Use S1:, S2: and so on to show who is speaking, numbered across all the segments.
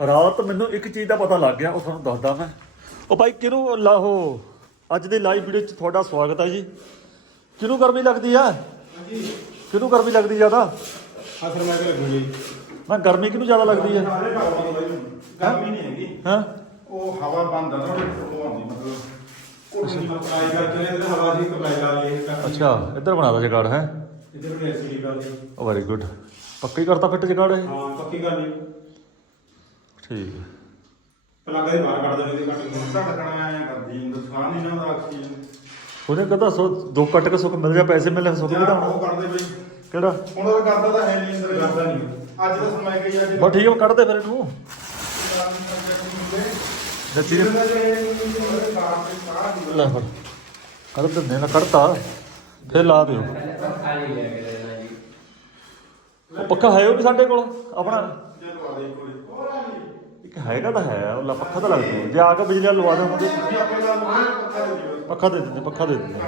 S1: ਰਾਤ ਮੈਨੂੰ ਇੱਕ ਚੀਜ਼ ਦਾ ਪਤਾ ਲੱਗ ਗਿਆ ਉਹ ਤੁਹਾਨੂੰ ਦੱਸਦਾ ਮੈਂ। ਉਹ ਭਾਈ ਕਿਹਨੂੰ ਲਾਹੋ? ਅੱਜ ਦੇ ਲਾਈਵ ਵੀਡੀਓ 'ਚ ਤੁਹਾਡਾ ਸਵਾਗਤ ਹੈ ਜੀ। ਕਿਹਨੂੰ ਗਰਮੀ ਲੱਗਦੀ ਆ? ਕਿਹਨੂੰ ਗਰਮੀ ਲੱਗਦੀ ਜ਼ਿਆਦਾ?
S2: ਅਸਰ ਮੈਂ ਕਿ ਲੱਗੂ ਜੀ।
S1: ਮੈਂ ਗਰਮੀ ਕਿਹਨੂੰ ਜ਼ਿਆਦਾ ਲੱਗਦੀ ਹੈ
S2: ਗਰਮੀ ਨਹੀਂ ਹੈਗੀ।
S1: ਹਾਂ।
S2: ਉਹ ਹਵਾ ਬੰਦ ਆ ਨਾ ਉਹ ਆਉਂਦੀ ਮਤਲਬ ਨਹੀਂ ਅਪਲਾਈ ਕਰਕੇ ਇਹਦੇ ਹਵਾ ਦੀ ਅਪਲਾਈ ਲਾ ਲਈ ਇੱਕ
S1: ਅੱਛਾ ਇੱਧਰ ਬਣਾ ਦਾ ਜਗਾੜ ਹੈ।
S2: ਇੱਧਰ ਵੀ ਕਰ ਲਈ
S1: ਉਹ ਵੈਰੀ ਗੁੱਡ ਪੱਕਾ ਕਰਤਾ ਫਿੱਟ ਜਗਾੜ ਇਹ?
S2: ਹਾਂ ਪੱਕੀ ਕਰ ਲਈ
S1: ਠੀਕ ਹੈ।
S2: ਪਲੱਗ ਦੇ ਬਾਹਰ ਕੱਢ ਦੇਣੇ ਦੇ ਕੱਟ ਕੇ। ਧੜਕਣਾ ਐ ਕਰਦੀ ਨੁਕਸਾਨ ਨਹੀਂ ਨਾ ਉਹਦਾ ਆਕਸੀਜਨ
S1: ਉਹਨੇ ਕਹਿੰਦਾ ਸੋ ਦੋ ਕੱਟ ਕੇ ਸੁੱਕ ਮਿਲ ਜਾ ਪੈਸੇ ਮਿਲੇ ਸੁੱਕ
S2: ਜਾਂ
S1: ਕਿਹੜਾ
S2: ਉਹ ਕਰਦੇ ਬਈ।
S1: ਕਿਹੜਾ?
S2: ਹੁਣ ਉਹ ਕਰਦਾ ਤਾਂ ਹੈ ਨਹੀਂ ਅੰਦਰ ਕਰਦਾ ਨਹੀਂ ਅੱਜ ਤਾਂ ਸਮਾਂ ਗਈ ਅੱਜ
S1: ਬਸ ਠੀਕ ਹੈ ਕੱਢ ਦੇ ਫਿਰ ਇਹਨੂੰ। ਜੱਤੀ ਨੇ ਲੈ ਫੜ ਕੱਢ ਦਿੰਦੇ ਨਾ ਕੱਢਤਾ। ਫਿਰ ਲਾ ਦਿਓ। ਉਹ ਪੱਖਾ ਹੈ ਉਹ ਵੀ ਸਾਡੇ ਕੋਲ ਆਪਣਾ। ਇੱਕ ਹੈਗਾ ਤਾਂ ਹੈ ਉਹ ਪੱਖਾ ਤਾਂ ਲੱਗ ਜੂ ਜੇ ਆ ਕੇ ਬਿਜਲੀ ਵਾਲਾ ਲਵਾ ਦੇ ਪੱਖਾ ਦੇ ਦਿੰਦੇ, ਪੱਖਾ ਦੇ ਦਿੰਦੇ।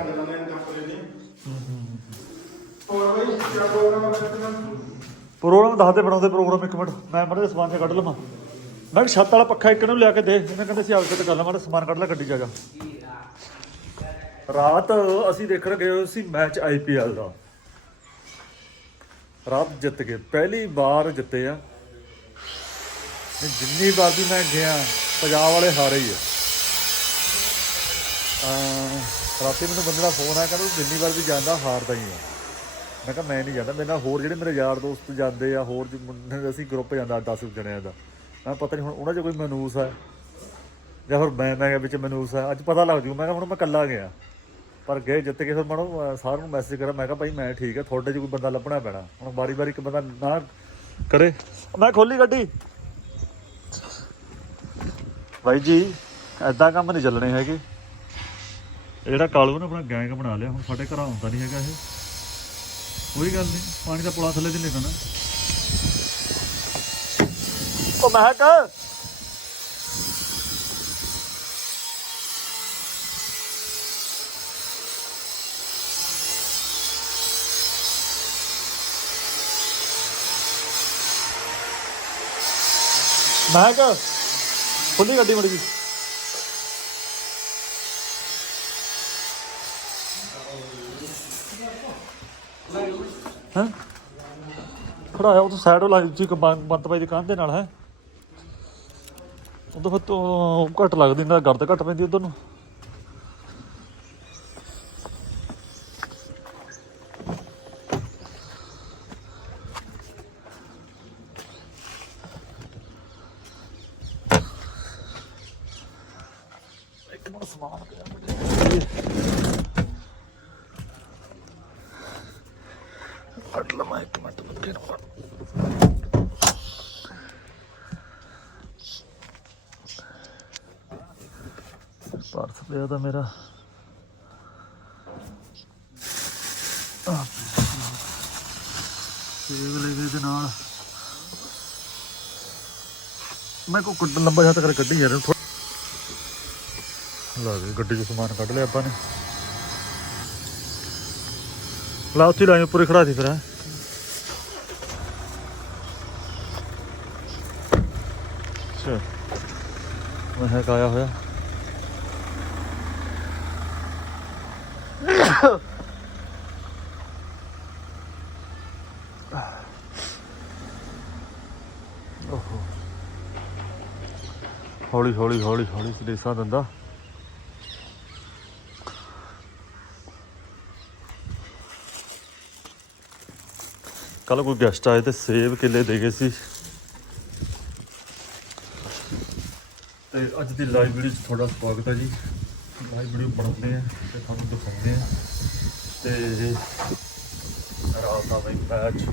S2: ਪ੍ਰੋਗਰਾਮ
S1: ਦੱਸਦੇ ਬਣਾਉਂਦੇ ਪ੍ਰੋਗਰਾਮ ਇੱਕ ਮਿੰਟ। ਮੈਂ ਮੜੇ ਸਮਾਨ ਚ ਕੱਢ ਲਵਾਂ। ਮੈਂ ਕਿਹਾ ਛੱਤ ਵਾਲਾ ਪੱਖਾ ਇੱਕ ਨੂੰ ਲਿਆ ਕੇ ਦੇ। ਇਹਨੇ ਕਹਿੰਦੇ ਸੀ ਆਉਟ ਕਰ ਲਾ ਮੈਂ ਸਮਾਨ ਕੱਢ ਲੈ, ਗੱਡੀ ਚ ਜਾ। ਰਾਤ ਅਸੀਂ ਦੇਖਣ ਗਏ ਸੀ ਮੈਚ ਆਈਪੀਐਲ ਦਾ। ਰਾਤ ਜਿੱਤ ਗਏ, ਪਹਿਲੀ ਵਾਰ ਜਿੱਤੇ ਆ। ਜਿੰਨੀ ਵਾਰ ਵੀ ਮੈਂ ਗਿਆ, ਪੰਜਾਬ ਵਾਲੇ ਹਾਰੇ ਹੀ ਆ। ਰਾਤੀ ਮੈਨੂੰ ਬੰਦੇ ਦਾ ਫੋਨ ਆਇਆ, ਕਹਿੰਦਾ ਜਿੰਨੀ ਵਾਰ ਵੀ ਜਾਂਦਾ ਹਾਰਦਾ ਹੀ ਆ। ਮੈਂ ਕਿਹਾ ਮੈਂ ਨਹੀਂ ਜਾਂਦਾ, ਮੇਰੇ ਨਾਲ ਹੋਰ ਜਿਹੜੇ ਮੇਰੇ ਯਾਰ ਦੋਸਤ ਜਾਂਦੇ ਆ, ਹੋਰ ਮੁੰਡੇ ਅਸੀਂ ਗਰੁੱਪ ਜਾਂਦਾ 10 ਜਣਿਆਂ ਦਾ। ਮੈਂ ਪਤਾ ਨਹੀਂ ਹੁਣ ਉਹਨਾਂ 'ਚ ਕੋਈ ਮਨੂਸ ਹੈ ਜਾਂ ਫਿਰ ਮੈਂ ਮੈਂ ਕਿਹਾ ਵਿੱਚ ਮਨੂਸ ਹੈ ਅੱਜ ਪਤਾ ਲੱਗ ਜੂ, ਮੈਂ ਕਿਹਾ ਹੁਣ ਮੈਂ ਇਕੱਲਾ ਗਿਆ। ਪਰ ਗਏ ਜਿੱਤ ਕੇ ਫਿਰ ਮਣੋ ਸਾਰਿਆਂ ਨੂੰ ਮੈਸੇਜ ਕਰਾਂ ਮੈਂ ਕਿਹਾ ਭਾਈ ਮੈਂ ਠੀਕ ਆ, ਤੁਹਾਡੇ 'ਚ ਕੋਈ ਬੰਦਾ ਲੱਭਣਾ ਪੈਣਾ। ਹੁਣ ਵਾਰੀ ਵਾਰੀ ਇੱਕ ਬੰਦਾ ਨਾ ਕਰੇ। ਮੈਂ ਖੋਲੀ ਗੱਡੀ। ਭਾਈ ਜੀ ਐਦਾਂ ਕੰਮ ਨਹੀਂ ਚੱਲਣੇ ਹੈਗੇ। ਜਿਹੜਾ ਕਾਲੂ ਨੇ ਆਪਣਾ ਗੈਂਗ ਬਣਾ ਲਿਆ ਹੁਣ ਸਾਡੇ ਘਰ ਆਉਂਦਾ ਨਹੀਂ ਹੈਗਾ ਇਹ। ਕੋਈ ਗੱਲ ਨਹੀਂ ਪਾਣੀ ਦਾ ਪੁਲਾ ਥੱਲੇ ਦੀ ਨਿਕਲਣਾ ਉਹ ਮਹਿਕ। ਮਹਿਕ। ਖੁੱਲੀ ਗੱਡੀ ਮੜ ਗਈ ਹਾਂ? ਖੜਾ ਹੈ ਉਹ ਤਾਂ ਸਾਈਡ ਵਾਲਾ ਜੀ ਬੰਤ ਭਾਈ ਦੀ ਕੰਧ ਦੇ ਨਾਲ, ਹੈ? ਉਦੋਂ ਫਿਰ ਤੋਂ ਘੱਟ ਲੱਗਦੀ, ਨਾ ਗਰਦ ਘੱਟ ਪੈਂਦੀ ਉਧਰ ਨੂੰ ਇੱਕ ਮਿੰਟ ਸਮਾਨ ਪਿਆ ਮੇਰੇ ਕੱਢ ਲਵਾਂ ਇੱਕ ਮਿੰਟ ਬੱਕੇ ਨੂੰ ਪਰਸ ਪਿਆ ਤਾਂ ਮੇਰਾ ਸੇਵ ਲੈ ਗਏ ਦੇ ਨਾਲ ਮੈਂ ਕੋ ਲੰਬਾ ਜਿਹਾ ਤੱਕ ਕੱਢੀ ਯਾਰ ਲਾ ਦੇ, ਗੱਡੀ 'ਚ ਸਮਾਨ ਕੱਢ ਲਿਆ ਆਪਾਂ ਨੇ। ਲਾ, ਉੱਥੇ ਲਾਈਨ ਉੱਪਰ ਖੜਾ ਸੀ ਫਿਰ ਅੱਛਾ। ਮੈਂ ਹੈ ਕਾਇਆ ਹੋਇਆ। ਹੌਲੀ ਹੌਲੀ ਹੌਲੀ ਹੌਲੀ ਸਲੇਸਾ ਦਿੰਦਾ। ਕੱਲ ਕੋਈ ਗੈਸਟ ਆਏ ਤੇ ਸੇਬ ਕਿੱਲੇ ਦੇ ਗਏ ਸੀ। ਤੇ ਅੱਜ ਦੀ ਲਾਈਵ ਵੀਡੀਓ 'ਚ ਤੁਹਾਡਾ ਸਵਾਗਤ ਹੈ ਜੀ। ਲਾਈਵ ਵੀਡੀਓ ਬਣਾਉਂਦੇ ਆ ਤੇ ਤੁਹਾਨੂੰ ਦਿਖਾਉਂਦੇ ਆ। ਤੇ ਰਾਤ ਦਾ ਮੈਚ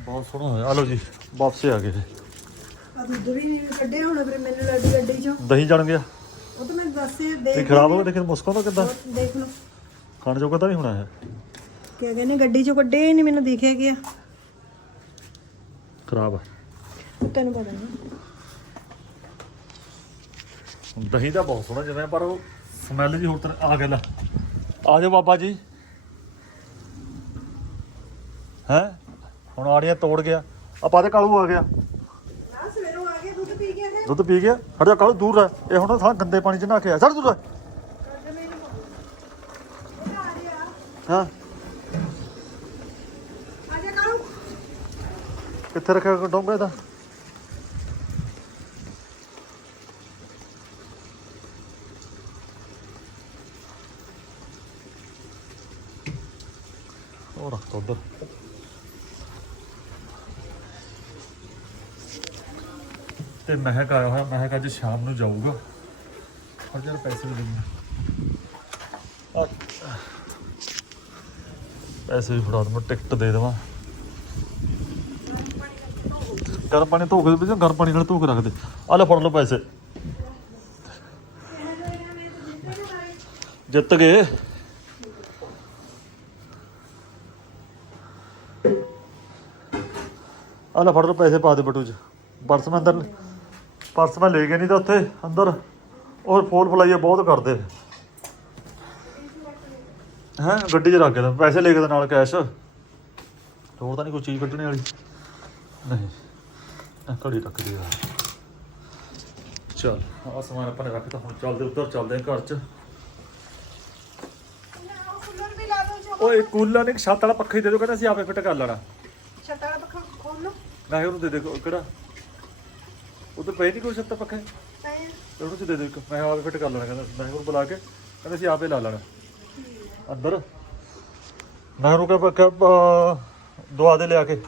S1: ਬਹੁਤ ਸੋਹਣਾ ਹੋਇਆ। ਆ ਲਓ ਜੀ, ਵਾਪਸ ਆ ਗਏ।
S3: ਆ ਦੁੱਧ ਵੀ ਕੱਢਿਆ ਹੁਣ ਫਿਰ ਮੈਨੂੰ ਲੱਡੀ ਗੱਡੀ ਚੋਂ।
S1: ਦਹੀਂ ਜਣ ਗਿਆ।
S3: ਉਹ ਤਾਂ ਮੈਂ ਦੱਸੇ ਦੇਖ
S1: ਖਰਾਬ ਹੋ ਗਿਆ ਦੇਖੇ ਮੁਸਕਾ ਤਾਂ ਕਿੱਦਾਂ।
S3: ਦੇਖ ਲਓ।
S1: ਖਾਣ ਜੋਗਾ ਤਾਂ ਨਹੀਂ ਹੋਣਾ ਹੈ
S3: ਕਿਆ ਕਹਿੰਦੇ ਗੱਡੀ ਚੋਂ ਕੱਢਿਆ ਹੀ ਨਹੀਂ ਮੈਨੂੰ ਦਿਖੇ ਗਿਆ
S1: ਖਰਾਬ ਆ।
S3: ਤੈਨੂੰ ਪਤਾ ਨਹੀਂ।
S1: ਦਹੀਂ ਦਾ ਬਹੁਤ ਸੋਹਣਾ ਜਿਵੇਂ ਪਰ ਉਹ ਸਮੈਲ ਜੀ ਹੋਰ ਤਰ੍ਹਾਂ ਆ ਗਿਆ ਲੈ। ਆ ਜਾਓ ਬਾਬਾ ਜੀ। ਹੈ? ਹੁਣ ਆੜੀਆਂ ਤੋੜ ਗਿਆ। ਆਪਾਂ ਤੇ ਕਾਲੂ ਆ ਗਿਆ
S3: ਨਾ ਸਵੇਰੋਂ ਆ ਕੇ ਦੁੱਧ ਪੀ ਗਿਆ ਤੇ
S1: ਦੁੱਧ ਪੀ ਗਿਆ? ਹਟ ਜਾ ਦੂਰ ਰਹਿ? ਇਹ ਹੁਣ ਸਾਲਾ ਗੰਦੇ ਪਾਣੀ ਚ ਨਹਾ ਕੇ ਆ ਛੱਡ ਦੂਰ ਰਹਿ। ਹਾਂ। ਕਿੱਥੇ ਰੱਖਿਆ ਡੋਂਗੇ ਦਾ ਉਹ ਰੱਖ ਤਾ ਉਧਰ। ਤੇ ਮਹਿਕ ਆਇਆ ਹੋਇਆ ਮਹਿਕ ਅੱਜ ਸ਼ਾਮ ਨੂੰ ਜਾਊਗਾ। ਔਰ ਜਰ ਪੈਸੇ ਵੀ ਦੇਣੇ ਪੈਸੇ ਵੀ ਫੜਾ ਦਵਾਂ, ਟਿਕਟ ਦੇ ਦੇਵਾਂ। ਗਰਮ ਪਾਣੀ ਧੋ ਕੇ ਵਿੱਚ, ਗਰਮ ਪਾਣੀ ਨਾਲ ਧੋ ਕੇ ਰੱਖ ਦੇ। ਆ ਲੈ ਫੜ ਲਓ ਪੈਸੇ। ਜਿੱਤ ਗਏ। ਆ ਲੈ ਫੜ ਲਓ ਪੈਸੇ ਪਾ ਦੇ ਬਟੂ ਚ ਪਰਸ ਮੈਂ ਅੰਦਰ ਪਰਸ ਮੈਂ ਲੈ ਗਿਆ ਨਹੀਂ ਤਾਂ ਉੱਥੇ ਅੰਦਰ। ਉਹ ਫੋਲ ਫਲਾਈਆ ਬਹੁਤ ਕਰਦੇ। ਹੈ ਗੱਡੀ 'ਚ ਰੱਖ ਕੇ ਪੈਸੇ ਲੈ ਕੇ ਤੇ ਨਾਲ ਕੈਸ਼ ਹੋਰ ਤਾਂ ਨਹੀਂ ਕੋਈ ਚੀਜ਼ ਕੱਢਣੇ ਵਾਲੀ। ਨਹੀਂ ਘੜੀ ਰੱਖ ਦੇ ਯਾਰ ਚਲ ਆ ਸਮਾਨ ਆਪਾਂ ਨੇ ਰੱਖਤਾ ਹੁਣ ਚੱਲਦੇ ਉੱਧਰ ਚੱਲਦੇ ਆ ਘਰ 'ਚ।
S3: ਦੋ
S1: ਓਏ ਕੂਲਰ ਨੇ ਇੱਕ ਛੱਤ ਵਾਲਾ ਪੱਖਾ ਹੀ ਦੇ ਦਿਓ ਕਹਿੰਦਾ ਅਸੀਂ ਆਪੇ ਫਿੱਟ ਕਰ ਲੈਣਾ।
S3: ਛੱਤਾਂ ਵਾਲਾ ਪੱਖਾ ਖੋਲ ਲਓ।
S1: ਕਿਹਾ ਉਹਨੂੰ ਦੇ ਦੇ ਕਿਹੜਾ? ਉਧਰ ਪਏ ਨਹੀਂ ਕੋਈ ਛੱਤ ਪੱਖੇ? ਤੇ ਉਹਨੂੰ ਦੇ ਦੇ ਇੱਕ। ਮੈਂ ਕਿਹਾ ਫਿੱਟ ਕਰ ਲੈਣਾ ਕਹਿੰਦਾ। ਮੈਂ ਉਹਨੂੰ ਬੁਲਾ ਕੇ। ਕਹਿੰਦੇ ਅਸੀਂ ਆਪੇ ਲਾ ਲੈਣਾ। ਅੰਦਰ। ਮੈਂ ਉਹਨੂੰ ਕਿਹਾ ਪੱਖਾ ਦਵਾ ਦੇ ਲਿਆ ਕੇ।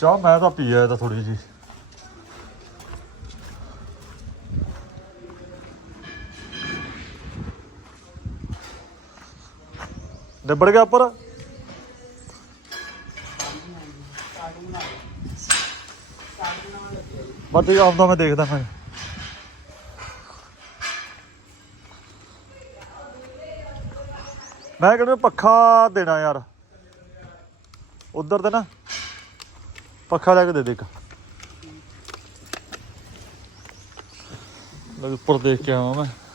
S1: ਚਾਹ ਮੈਂ ਤਾਂ ਪੀ ਆਇਆ ਤਾਂ ਥੋੜੀ ਜੀ ਨਿਬੜ ਗਿਆ ਉੱਪਰ? ਬਸ ਇਹ ਆਉਂਦਾ ਮੈਂ ਦੇਖਦਾ ਮੈਂ ਮੈਂ ਕਹਿੰਦਾ ਪੱਖਾ ਦੇਣਾ ਯਾਰ। ਉਧਰ ਤੇ ਨਾ, ਪੱਖਾ ਲੈ ਕੇ ਦੇ ਦੇ ਇੱਕ। ਮੈਂ ਉੱਪਰ ਦੇਖ ਕੇ ਆਵਾਂ ਮੈਂ।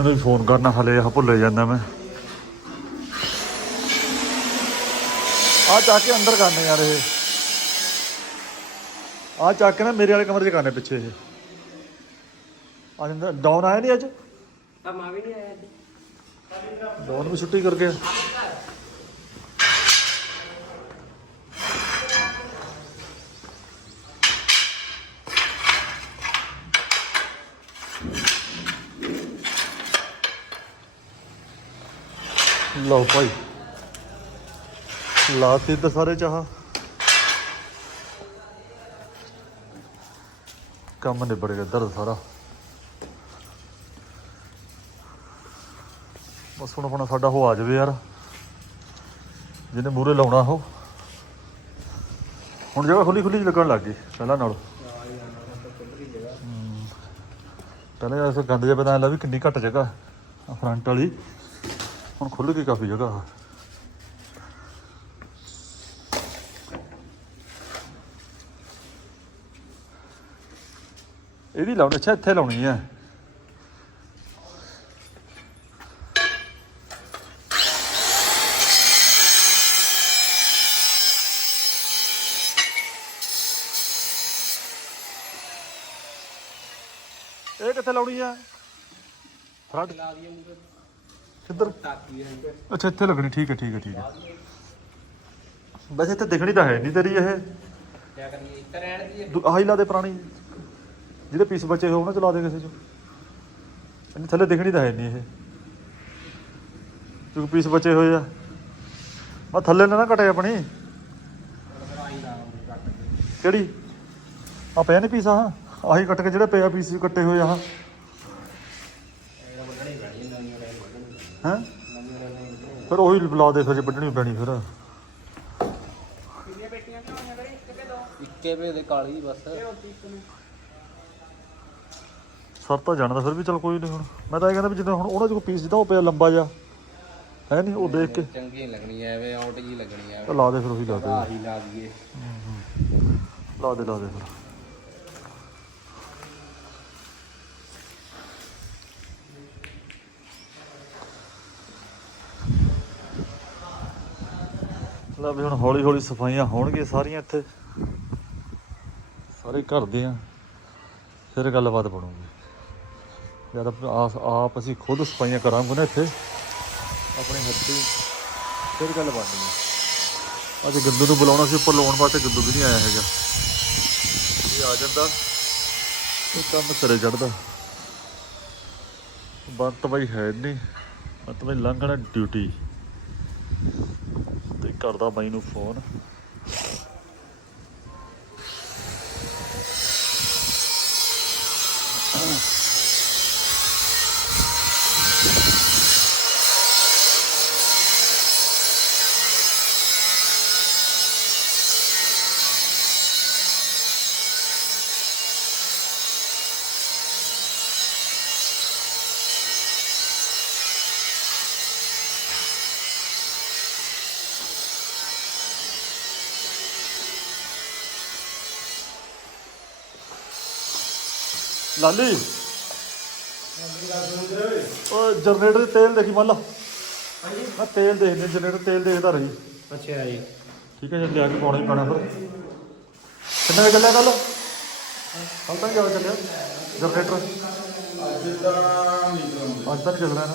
S1: ਇਹਨਾਂ ਨੂੰ ਫੋਨ ਕਰਨਾ ਹਲੇ ਆ ਭੁੱਲੇ ਜਾਂਦਾ ਮੈਂ। ਆ ਜਾ ਕੇ ਅੰਦਰ ਕਰਨੇ ਯਾਰ ਇਹ। ਆ ਚੱਕ ਕੇ ਨਾ ਮੇਰੇ ਵਾਲੇ ਕਮਰੇ 'ਚ ਕਰਨੇ ਪਿੱਛੇ ਇਹ। ਆ ਜਾਂਦਾ ਡਾਊਨ ਆਇਆ ਨਹੀਂ ਅੱਜ?
S4: ਤਾਂ ਮਾਂ ਵੀ ਨਹੀਂ ਆਇਆ ਅੱਜ।
S1: ਡਾਊਨ ਵੀ ਛੁੱਟੀ ਕਰ ਗਿਆ ਲਓ ਭਾਈ। ਲਾਤੀ ਤਾਂ ਸਾਰੇ ਚਾਹ। ਕੰਮ ਨਿਬੜ ਗਿਆ ਦਰਦ ਸਾਰਾ। ਬਸ ਹੁਣ ਆਪਣਾ ਸਾਡਾ ਹੋ ਆ ਜਾਵੇ ਯਾਰ। ਜਿਹਨੇ ਮੂਰੇ ਲਾਉਣਾ ਉਹ। ਹੁਣ ਜਗ੍ਹਾ ਖੁੱਲੀ ਖੁੱਲੀ ਲੱਗਣ ਲੱਗ ਗਈ, ਪਹਿਲਾਂ ਨਾਲੋਂ। ਪਹਿਲਾਂ ਐਸਾ ਗੰਦ ਜਿਹਾ ਪਤਾ ਲੱਗਾ ਵੀ ਕਿੰਨੀ ਘੱਟ ਜਗ੍ਹਾ ਫਰੰਟ ਵਾਲੀ। ਹੁਣ ਖੁੱਲ ਗਈ ਕਾਫੀ ਜਗ੍ਹਾ। ਇਹਦੀ ਲਾਉਣੀ, ਅੱਛਾ, ਇੱਥੇ ਲਾਉਣੀ ਹੈ। ਇਹ ਕਿੱਥੇ ਲਾਉਣੀ ਹੈ ਫਰੰਟ
S4: ਲਾ ਦਈਏ ਮੂਰੇ
S1: ਕਿੱਧਰ ਅੱਛਾ ਇੱਥੇ ਲੱਗਣੀ ਠੀਕ ਹੈ ਠੀਕ ਹੈ ਠੀਕ ਹੈ। ਵੈਸੇ ਇੱਥੇ ਦਿਖਣੀ ਤਾਂ ਹੈ ਨਹੀਂ ਤੇਰੀ ਇਹ।
S4: ਕਿਆ ਕਰਨੀ ਇੱਕ ਰਹਿਣ ਦੀ
S1: ਦੁ- ਆਹੀ ਲਾ ਦੇ ਪੁਰਾਣੀ। ਜਿਹਦੇ ਪੀਸ ਬਚੇ ਉਹਨਾਂ ਚਲਾ ਦੇ ਕਿਸੇ ਚੋਂ। ਇਹਨੇ ਥੱਲੇ ਦਿਖਣੀ ਤਾਂ ਹੈ ਨਹੀਂ ਇਹ। ਕਿਉਂਕਿ ਪੀਸ ਬਚੇ ਹੋਏ ਆ। ਮੈਂ ਥੱਲੇ ਨਾ ਨਾ ਘਟੇ ਆਪਣੀ। ਕਿਹੜੀ? ਆ ਪਿਆ ਨਹੀਂ ਪੀਸ ਆ ਆਹੀ ਕੱਟ ਕੇ ਜਿਹੜੇ ਪਿਆ ਪੀਸ ਕੱਟੇ ਹੋਏ ਆ
S4: ਵੱਢਣੀ ਪੈਣੀ ਨਵੀਂ ਰਹਿ ਵੱਢਣੀ
S1: ਹੈ? ਫਿਰ ਉਹੀ ਬੁਲਾ ਦੇ ਫਿਰ ਜੇ ਵੱਢਣੀ ਪੈਣੀ ਫਿਰ।
S4: ਕਿੰਨੀਆਂ ਬੇਟੀਆਂ ਬਣਾਉਣੀਆਂ ਕਰੇ ਇੱਕ ਕੇ ਦੋ ਇੱਕੇ ਵੇ ਦੇ ਕਾਲੀ ਬਸ।
S1: ਸਰ ਤਾਂ ਜਾਣਦਾ ਫਿਰ ਵੀ ਚਲ ਕੋਈ ਨਹੀਂ ਹੁਣ। ਮੈਂ ਤਾਂ ਇਹ ਕਹਿੰਦਾ ਵੀ ਜਿੱਦਾਂ ਹੁਣ ਚ ਕੋਈ ਪੀਸ ਜਿੱਦਾਂ ਉਹ ਪਿਆ ਲੰਬਾ ਜਿਹਾ। ਹੈ ਨਹੀਂ ਉਹ ਦੇਖ ਕੇ।
S4: ਚੰਗੀ ਲੱਗਣੀ ਐ ਐਵੇਂ ਆਊਟ ਜੀ ਲੱਗਣੀ ਐ
S1: ਤਾਂ ਲਾ ਦੇ ਫਿਰ ਉਹੀ ਲਾ ਦੇ।
S4: ਆਹੀ ਲਾ ਦਈਏ।
S1: ਲਾ ਦੇ ਲਾ ਦੇ ਫਿਰ। ਲਾ ਵੀ ਹੁਣ ਹੌਲੀ ਹੌਲੀ ਸਫਾਈਆਂ ਹੋਣਗੀਆਂ ਸਾਰੀਆਂ ਇੱਥੇ। ਸਾਰੇ ਘਰ ਦੇ ਆ। ਫਿਰ ਗੱਲਬਾਤ ਬਣੂਗੀ। ਜਦ ਆਪ ਆਪ- ਅਸੀਂ ਖੁਦ ਸਫਾਈਆਂ ਕਰਾਂਗੇ ਨਾ ਇੱਥੇ। ਆਪਣੇ ਹੱਥੀਂ ਫਿਰ ਗੱਲ ਬਣਨੀ ਹੈ ਅੱਜ ਗੰਦੂ ਨੂੰ ਬੁਲਾਉਣਾ ਸੀ, ਉੱਪਰ ਲਾਉਣ ਵਾਸਤੇ ਗੰਦੂ ਵੀ ਨਹੀਂ ਆਇਆ ਹੈਗਾ। ਇਹ ਆ ਜਾਂਦਾ। ਤੇ ਕੰਮ ਸਿਰੇ ਚੜਦਾ ਬੰਤ ਬਾਈ ਹੈ ਨਹੀਂ। ਬੰਤ ਲੰਘਣਾ ਡਿਊਟੀ ਕਰਦਾ ਬਾਈ ਨੂੰ ਫੋਨ। ਲਾਲੀ। ਉਹ ਜਨਰੇਟਰ ਦੇ ਤੇਲ ਦੇਖੀ ਮੰਨ ਲਾ। ਹਾਂਜੀ। ਮੈਂ ਤੇਲ ਦੇਖਦੇ ਜਨਰੇਟਰ ਤੇਲ ਦੇਖਦਾ ਰਹੀ।
S4: ਅੱਛਾ ਜੀ।
S1: ਠੀਕ ਹੈ ਜੀ ਲਿਆ ਕੇ ਪਾਉਣਾ ਹੀ ਪੈਣਾ ਫਿਰ। ਕਿੰਨੇ ਵਜੇ ਚੱਲਿਆ ਕੱਲ ਕੱਲ ਤਾਂ ਜਾ ਚੱਲਿਆ। ਜਨਰੇਟਰ।
S2: ਜਿੱਦਾਂ ਨਹੀਂ ਕਰਾਉਂਦੇ
S1: ਅੱਜ ਤਾਂ ਚੱਲਣਾ ਨਾ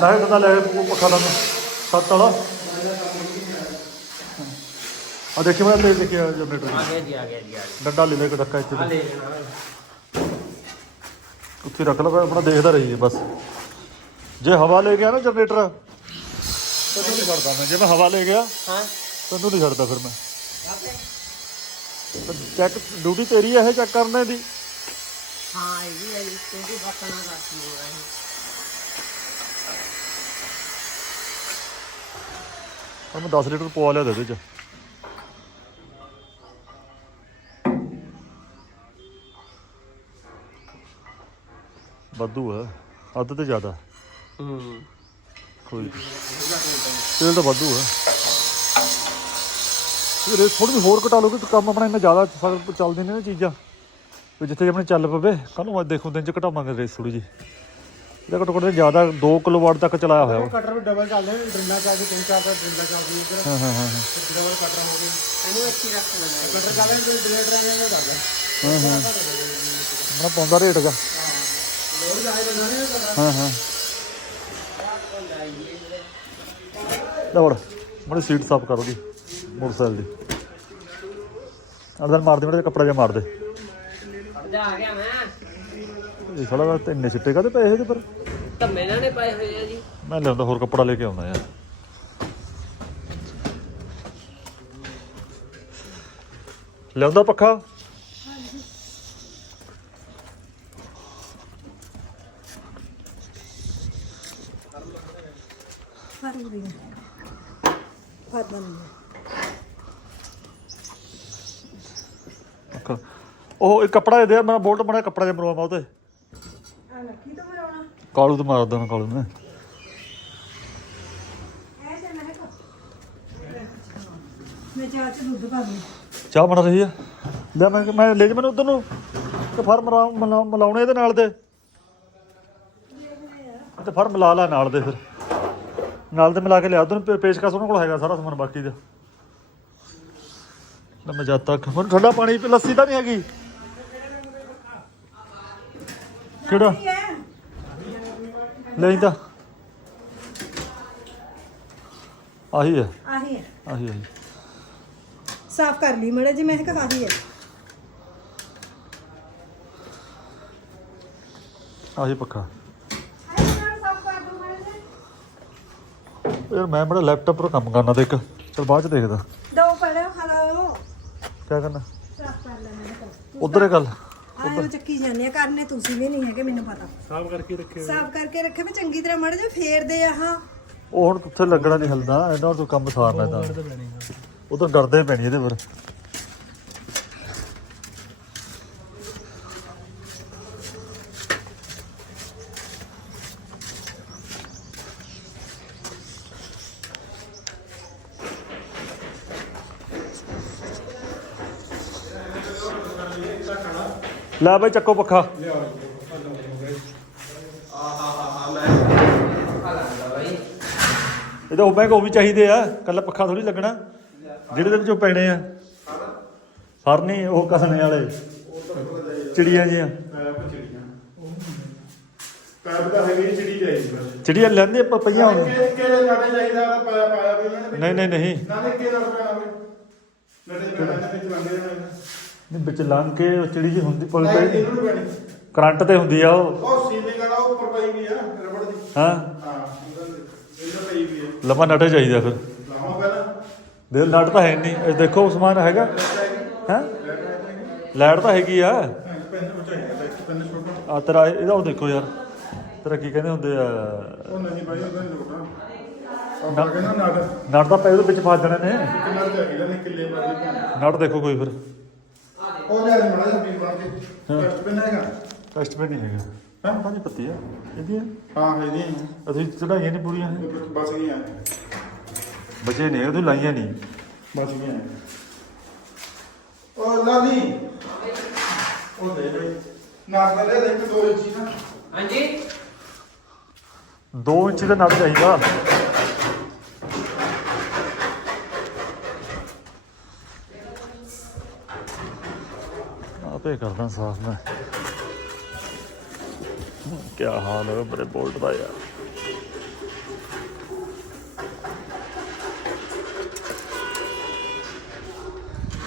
S1: ਲਾਈਟ ਦਾ ਲੈ ਪੱਖਾ ਲਾ ਸੱਤ ਵਾਲਾ। ਆ ਦੇਖੀ ਮੈਂ ਦੇਖਿਆ ਜਨਰੇਟਰ
S4: ਆ ਗਿਆ ਜੀ ਆ ਗਿਆ ਜੀ ਆ
S1: ਡੰਡਾ ਲੈ ਲੈ ਕੇ ਡੱਕਾ ਇੱਥੇ
S4: ਗਿਆ
S1: ਤੇ।
S4: ਲੈ ਲੈਣਾ
S1: ਉੱਥੇ ਰੱਖ ਲਓ ਆਪਣਾ ਦੇਖਦਾ ਰਹੀਏ ਬਸ। ਜੇ ਹਵਾ ਲੈ ਗਿਆ ਨਾ ਜਨਰੇਟਰ ਤੈਨੂੰ ਨਹੀਂ ਛੱਡਦਾ ਮੈਂ। ਜੇ ਮੈਂ ਹਵਾ ਲੈ ਗਿਆ
S4: ਹਾਂ।
S1: ਤੈਨੂੰ ਨਹੀਂ ਛੱਡਦਾ ਫਿਰ ਮੈਂ। ਚੈੱਕ ਡਿਊਟੀ ਤੇਰੀ ਹੈ ਇਹ ਚੈੱਕ ਕਰਨੇ ਦੀ?
S3: ਹਾਂ ਇਹ ਵੀ ਹੈ ਕਿਉਂਕਿ ਬਤਨਾ ਕਰਤੀ ਹੋ ਰਹੀ
S1: ਹੁਣ ਮੈਂ 10 ਲੀਟਰ ਪਵਾ ਲਿਆ ਦੇ ਇਹਦੇ ਚ ਵਾਧੂ ਹੈ ਅੱਧ ਤੇ ਜ਼ਿਆਦਾ।
S4: ਹੂੰ।
S1: ਕੋਈ ਨੀ। ਤੇਲ ਤਾਂ ਵਾਧੂ ਹੈ ਇਹ ਥੋੜੀ ਜਿਹੀ ਹੋਰ ਘਟਾ ਲਓਗੇ ਤਾਂ ਕੰਮ ਆਪਣਾ ਇੰਨਾ ਜ਼ਿਆਦਾ ਸ- ਚੱਲਦੇ ਨੇ ਨਾ ਚੀਜ਼ਾਂ। ਵੀ ਜਿੱਥੇ ਆਪਣੇ ਚੱਲ ਪਵੇ ਕੱਲ ਨੂੰ ਮੈਂ ਦੇਖੂ ਦਿਨ ਚ ਘਟਾਵਾਂਗੇ ਰੇਸ ਥੋੜੀ ਜੀ ਇਹਦਾ ਘੱਟੋ ਘੱਟ ਜ਼ਿਆਦਾ 2 ਕਿਲੋਵਾਟ ਤੱਕ ਚਲਾਇਆ ਹੋਇਆ ਵਾ
S4: ਕਟਰ ਵੀ ਡਬਲ ਚੱਲਦੇ ਨੇ ਡਰਿੰਲਾ ਚੱਲਦੀ ਤਿੰਨ ਚਾਰ ਤਾਂ ਡਰਿੰਲਾ ਚੱਲਦੀ ਇੱਧਰ।
S1: ਹਾਂ ਹਾਂ ਹਾਂ ਹਾਂ।
S4: ਡਬਲ ਕਟਰ ਹੋ ਗਏ। ਇਹਨੂੰ ਅੱਛੀ ਰੱਖ ਲੈਣਾ। ਕਟਰ ਚੱਲਦੇ ਤੇ ਡਿਲੀਟ ਰਹਿ ਜਾਂਦਾ ਕਰਦਾ
S1: ਹਾਂ ਹਾਂ। ਮੈਂ ਪਾਉਂਦਾ ਰੇਟ ਦਾ ਹਾਂ ਹਾਂ। ਲੈ ਵੜ ਮੜੀ ਸੀਟ ਸਾਫ਼ ਕਰ ਉਹਦੀ ਮੋਟਰਸਾਈਕਲ ਦੀ। ਅੰਦਰ ਮਾਰ ਦੇ ਮੜੇ ਕੱਪੜਾ ਜਿਹਾ ਮਾਰ ਦੇ।
S4: ਜਾ ਆ ਗਿਆ ਮੈਂ।
S1: ਇਹ ਸਾਲਾ ਵਾ ਤੇ ਇੰਨੇ ਛਿੱਟੇ ਕਾਦੇ ਪਏ ਇਹਦੇ ਪਰ?
S4: ਤਾਂ ਮੈਨਾਂ ਨੇ ਪਾਏ ਹੋਏ ਆ ਜੀ।
S1: ਮੈਂ ਲਿਆਉਂਦਾ ਹੋਰ ਕੱਪੜਾ ਲੈ ਕੇ ਆਉਣਾ ਯਾਰ। ਲਿਆਉਂਦਾ ਪੱਖਾ? ਪੱਖਾ ਉਹ ਇੱਕ ਕੱਪੜਾ ਦੇ ਦੇ ਮੈਂ ਬੋਲਟ ਬਣਾ ਕੱਪੜਾ ਜਿਹਾ ਮਰਵਾਵਾਂ ਉਹਤੇ
S3: ਆ ਲੱਕੀ ਤੋਂ ਮਰਾਉਣਾ
S1: ਕਾਲੂ ਤੇ ਮਾਰਦਾ ਮੈਂ ਕਾਲੂ ਨੇ।
S3: ਐਸੇ ਮੈਂ ਕੋ ਮੈਂ ਚਾਹ ਚ ਦੁੱਧ ਪਾ ਦੂੰ
S1: ਚਾਹ ਬਣ ਰਹੀ ਆ। ਲੈ ਮੈਂ ਮੈਂ ਲੈ ਜਾ ਮੈਨੂੰ ਉਧਰ ਨੂੰ। ਤੇ ਫਰ ਮਰਾ ਮਿਲਾ- ਮਿਲਾਉਣੇ ਇਹਦੇ ਨਾਲ ਦੇ। ਤੇ ਫਰ ਮਿਲਾ ਲੈ ਨਾਲ ਦੇ ਫਿਰ। ਨਾਲ ਦੇ ਮਿਲਾ ਕੇ ਲਿਆ ਉਧਰ ਪੇਚਕਸ ਉਹਨਾਂ ਕੋਲ ਹੈਗਾ ਸਾਰਾ ਸਮਾਨ ਬਾਕੀ ਦਾ। ਲੈ ਮੈਂ ਜਦ ਤੱਕ ਮੈਨੂੰ ਠੰਡਾ ਪਾਣੀ ਪੀ ਲੱਸੀ ਤਾਂ ਨਹੀਂ ਹੈਗੀ। ਕਿਹੜਾ? ਲੈ ਤਾਂ। ਆਹੀ ਹੈ।
S3: ਆਹੀ ਹੈ।
S1: ਆਹੀ ਆਹੀ।
S3: ਸਾਫ਼ ਕਰ ਲਈ ਮੜੇ ਜੀ ਮੈਂ ਕਿਹਾ ਆਹੀ ਹੈ।
S1: ਆਹੀ ਪੱਖਾ
S3: ਆਹੀ ਨਾਲ ਸਾਫ਼ ਕਰ ਦੂੰ ਮੜੇ ਜੀ
S1: ਯਾਰ ਮੈਂ ਬੜਾ ਲੈਪਟਾਪ 'ਤੇ ਕੰਮ ਕਰਨਾ ਤੇ ਇੱਕ ਚਲ ਬਾਅਦ 'ਚ ਦੇਖਦਾ।
S3: ਦੋ ਪੜੇ ਹਲੋ
S1: ਕਿਆ ਕਰਨਾ?
S3: ਸਾਫ਼ ਕਰ ਲੈ ਮੈਂ ਕਿਹਾ
S1: ਉਧਰ ਇਹ ਗੱਲ।
S3: ਆਇਓ ਚੱਕੀ ਜਾਂਦੇ ਆ ਕਰਨੇ ਤੁਸੀਂ ਵੀ ਨਹੀਂ ਹੈਗੇ ਮੈਨੂੰ ਪਤਾ।
S1: ਸਾਫ਼ ਕਰਕੇ ਰੱਖੇ
S3: ਸਾਫ਼ ਕਰਕੇ ਰੱਖੇ ਮੈਂ ਚੰਗੀ ਤਰ੍ਹਾਂ ਮੜੇ ਜੇ ਫੇਰਦੇ ਆ ਹਾਂ।
S1: ਉਹ ਹੁਣ ਉੱਥੇ ਲੱਗਣਾ ਨਹੀਂ ਹਲਦਾ ਇਹਨਾਂ ਤੋਂ ਕੰਮ ਸਾਰਨਾ ਤਾਂ ਉਹ ਤਾਂ ਡਰਦੇ ਪੈਣੀ ਇਹਦੇ ਪਰ। ਲੈ ਬਾਈ ਚੱਕੋ ਪੱਖਾ।
S2: ਲਿਆ
S1: ਉਹ ਮੈਂ ਉਹ ਵੀ ਚਾਹੀਦੇ ਆ, ਕੱਲਾ ਪੱਖਾ ਥੋੜੀ ਲੱਗਣਾ। ਜਿਹੜੇ ਦੇ ਵਿੱਚੋਂ ਪੈਣੇ ਆ। ਸਰ ਉਹ ਕਸਣੇ ਵਾਲੇ। ਚਿੜੀਆਂ ਜੀਆਂ
S2: ਪੈਪ ਚਿੜੀਆਂ ਤਾਂ ਹੈਗੀ ਚਿੜੀ ਚਾਹੀਦੀ
S1: ਚਿੜੀਆਂ ਲੈਂਦੇ ਆਪਾਂ ਪਈਆਂ ਹੁਣ।
S2: ਕਿਹੜੇ ਨਾਟੇ ਚਾਹੀਦਾ ਉਹਦਾ ਪਾਇਆ ਪਾਇਆ ਵੀ ਉਹਨਾਂ ਨੇ
S1: ਨਹੀਂ ਨਹੀਂ ਨਹੀਂ।
S2: ਨਾਲੇ ਕਿ ਪੈਣਾ ਹੋਵੇ ਨਾਟੇ ਪੈਣਾ ਤੇ ਵਿੱਚ ਲੰਘ
S1: ਨਹੀਂ ਵਿੱਚ ਲੰਘ ਕੇ ਉਹ ਚਿੜੀ ਜੀ ਹੁੰਦੀ ਪੁਲ
S2: ਨਹੀਂ
S1: ਤੇ
S2: ਇਹਨੂੰ ਨੀ ਪੈਣੀ।
S1: ਕਰੰਟ ਤੇ ਹੁੰਦੀ ਆ ਉਹ।
S2: ਉਹ ਸੀਲਿੰਗ ਵਾਲਾ ਉੱਪਰ ਪਈ ਵੀ ਆ ਰਬੜ ਦੀ।
S1: ਹਾਂ?
S2: ਹਾਂ ਉਹਦਾ ਇਹਦਾ ਪਈ ਵੀ ਆ।
S1: ਲੰਮਾ ਨਟੇ ਚਾਹੀਦਾ ਫਿਰ।
S2: ਲਾਵਾਂ ਪਹਿਲਾਂ।
S1: ਦੇ ਨਟ ਤਾਂ ਹੈ ਨਹੀਂ ਇਹ ਦੇਖੋ ਸਮਾਨ ਹੈਗਾ। ਹੈ? ਲਾਈਟ ਤਾਂ ਹੈਗੀ। ਆ।
S2: ਪੈਨ ਚਾਹੀਦਾ ਪੈਨ ਛੋਟਾ।
S1: ਆ ਤੇਰਾ ਇਹਦਾ ਉਹ ਦੇਖੋ ਯਾਰ। ਤੇਰਾ ਕੀ ਕਹਿੰਦੇ ਹੁੰਦੇ ਆ?
S2: ਉਹ ਨਹੀਂ ਬਾਈ ਉਹਦਾ ਨਹੀਂ ਲੋਟਾ ਆਪਾਂ ਕਹਿੰਦਾ ਨਾਟ।
S1: ਨਟ ਤਾਂ ਪੈ ਉਹਦੇ ਵਿੱਚ ਫਸ ਜਾਣੇ ਨੇ।
S2: ਕਿੰਨਾ ਕਿੱਲੇ
S1: ਨਟ ਦੇਖੋ ਕੋਈ ਫਿਰ।
S2: ਉਹ ਲੈ ਮੜਾ ਜਾ ਪੀਣ ਬਣ ਕੇ। ਟੈਸਟ ਪੈਨ ਹੈਗਾ।
S1: ਨਹੀਂ ਹਾਂ ਪੰਜ ਪੱਤੀ ਆ। ਇਹਦੀ
S2: ਹਾਂ ਹੈਗੀ
S1: ਅਸੀਂ ਚੜਾਈਆਂ ਨਹੀਂ ਪੂਰੀਆਂ। ਇਹ।
S2: ਬਸ ਗਈਆਂ।
S1: ਬਚੇ ਨਹੀਂ ਉਹਦੀ ਲਾਈਆਂ ਨਹੀਂ
S2: ਬਸ ਗਈਆਂ। ਉਹ ਲਾਦੀ ਉਹ ਦੇ ਬਈ। ਨਾਟ ਲੈ ਲੈ ਇੱਕ ਦੋ ਇੰਚੀ ਨਾ।
S4: ਹਾਂਜੀ।
S1: 2 ਇੰਚ ਦਾ ਨਟ ਚਾਹੀਦਾ। ਆਪੇ ਕਰਦਾ ਸਾਫ਼ ਮੈਂ। ਕੀ ਹਾਲ ਹੈ ਮੇਰੇ ਬੋਲਟ ਦਾ ਯਾਰ।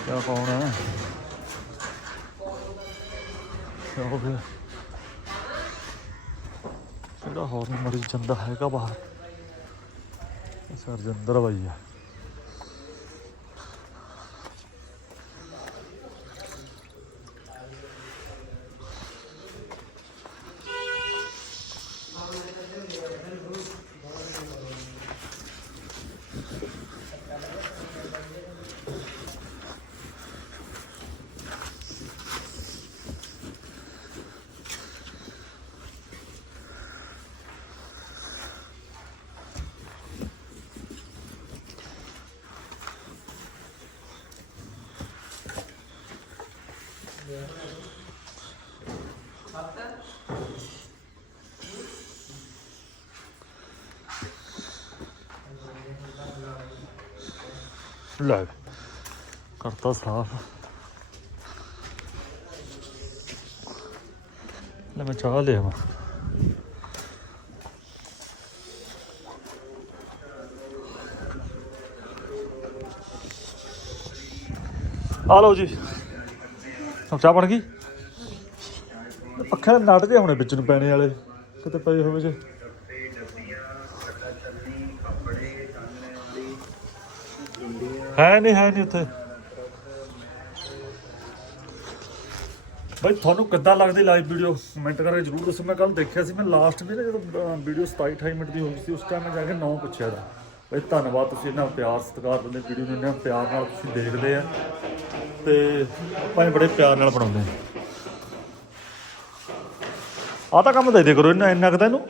S1: ਕਿਆ ਕੌਣ ਹੈ? ਹੋ ਗਿਆ ਕਿਹੜਾ ਹੌਰਨ ਮਰੀ ਜਾਂਦਾ ਹੈਗਾ ਬਾਹਰ? ਇਹ ਸਰਜਿੰਦਰ ਬਾਈ ਆ। ਲੈ ਕਰਤਾ ਸਾਫ਼ ਲੈ ਮੈਂ ਚਾਹ ਲਿਆ ਵਾ ਆ ਲਓ ਜੀ ਹੁਣ ਚਾਹ ਬਣ ਗਈ? ਪੱਖੇ ਦੇ ਨਟ ਜੇ ਹੋਣੇ ਵਿੱਚ ਨੂੰ ਪੈਣੇ ਵਾਲੇ, ਕਿਤੇ ਪਏ ਹੋਵੇ ਜੇ। ਹੈ ਨਹੀਂ ਹੈ ਨਹੀਂ ਉੱਥੇ। ਬਈ, ਤੁਹਾਨੂੰ ਕਿੱਦਾਂ ਲੱਗਦੀ ਲਾਈਵ ਵੀਡੀਓ ਕਮੈਂਟ ਕਰਕੇ ਜਰੂਰ ਦੱਸੋ। ਮੈਂ ਕੱਲ ਦੇਖਿਆ ਸੀ, ਮੈਂ ਲਾਸਟ ਵੀ ਨਾ ਜਦੋਂ ਵੀਡੀਓ 27 28 ਮਿੰਟ ਦੀ ਹੋ ਗਈ ਸੀ, ਉਸ ਟਾਈਮ ਮੈਂ ਜਾ ਕੇ ਨੌ ਪੁੱਛਿਆ ਦਾ ਬਈ ਧੰਨਵਾਦ ਤੁਸੀਂ ਇੰਨਾ ਪਿਆਰ ਸਤਿਕਾਰ ਦਿੰਦੇ ਵੀਡੀਓ ਨੂੰ ਇੰਨਾ ਪਿਆਰ ਨਾਲ ਤੁਸੀਂ ਦੇਖਦੇ ਆ। ਤੇ ਆਪਾਂ ਵੀ ਬੜੇ ਪਿਆਰ ਨਾਲ ਬਣਾਉਂਦੇ ਆ। ਆਹ ਤਾਂ ਕੰਮ ਦੇ ਦੇ ਕਰੋ ਇੰਨਾ ਇੰਨਾ ਕੁ ਤਾਂ ਇਹਨੂੰ।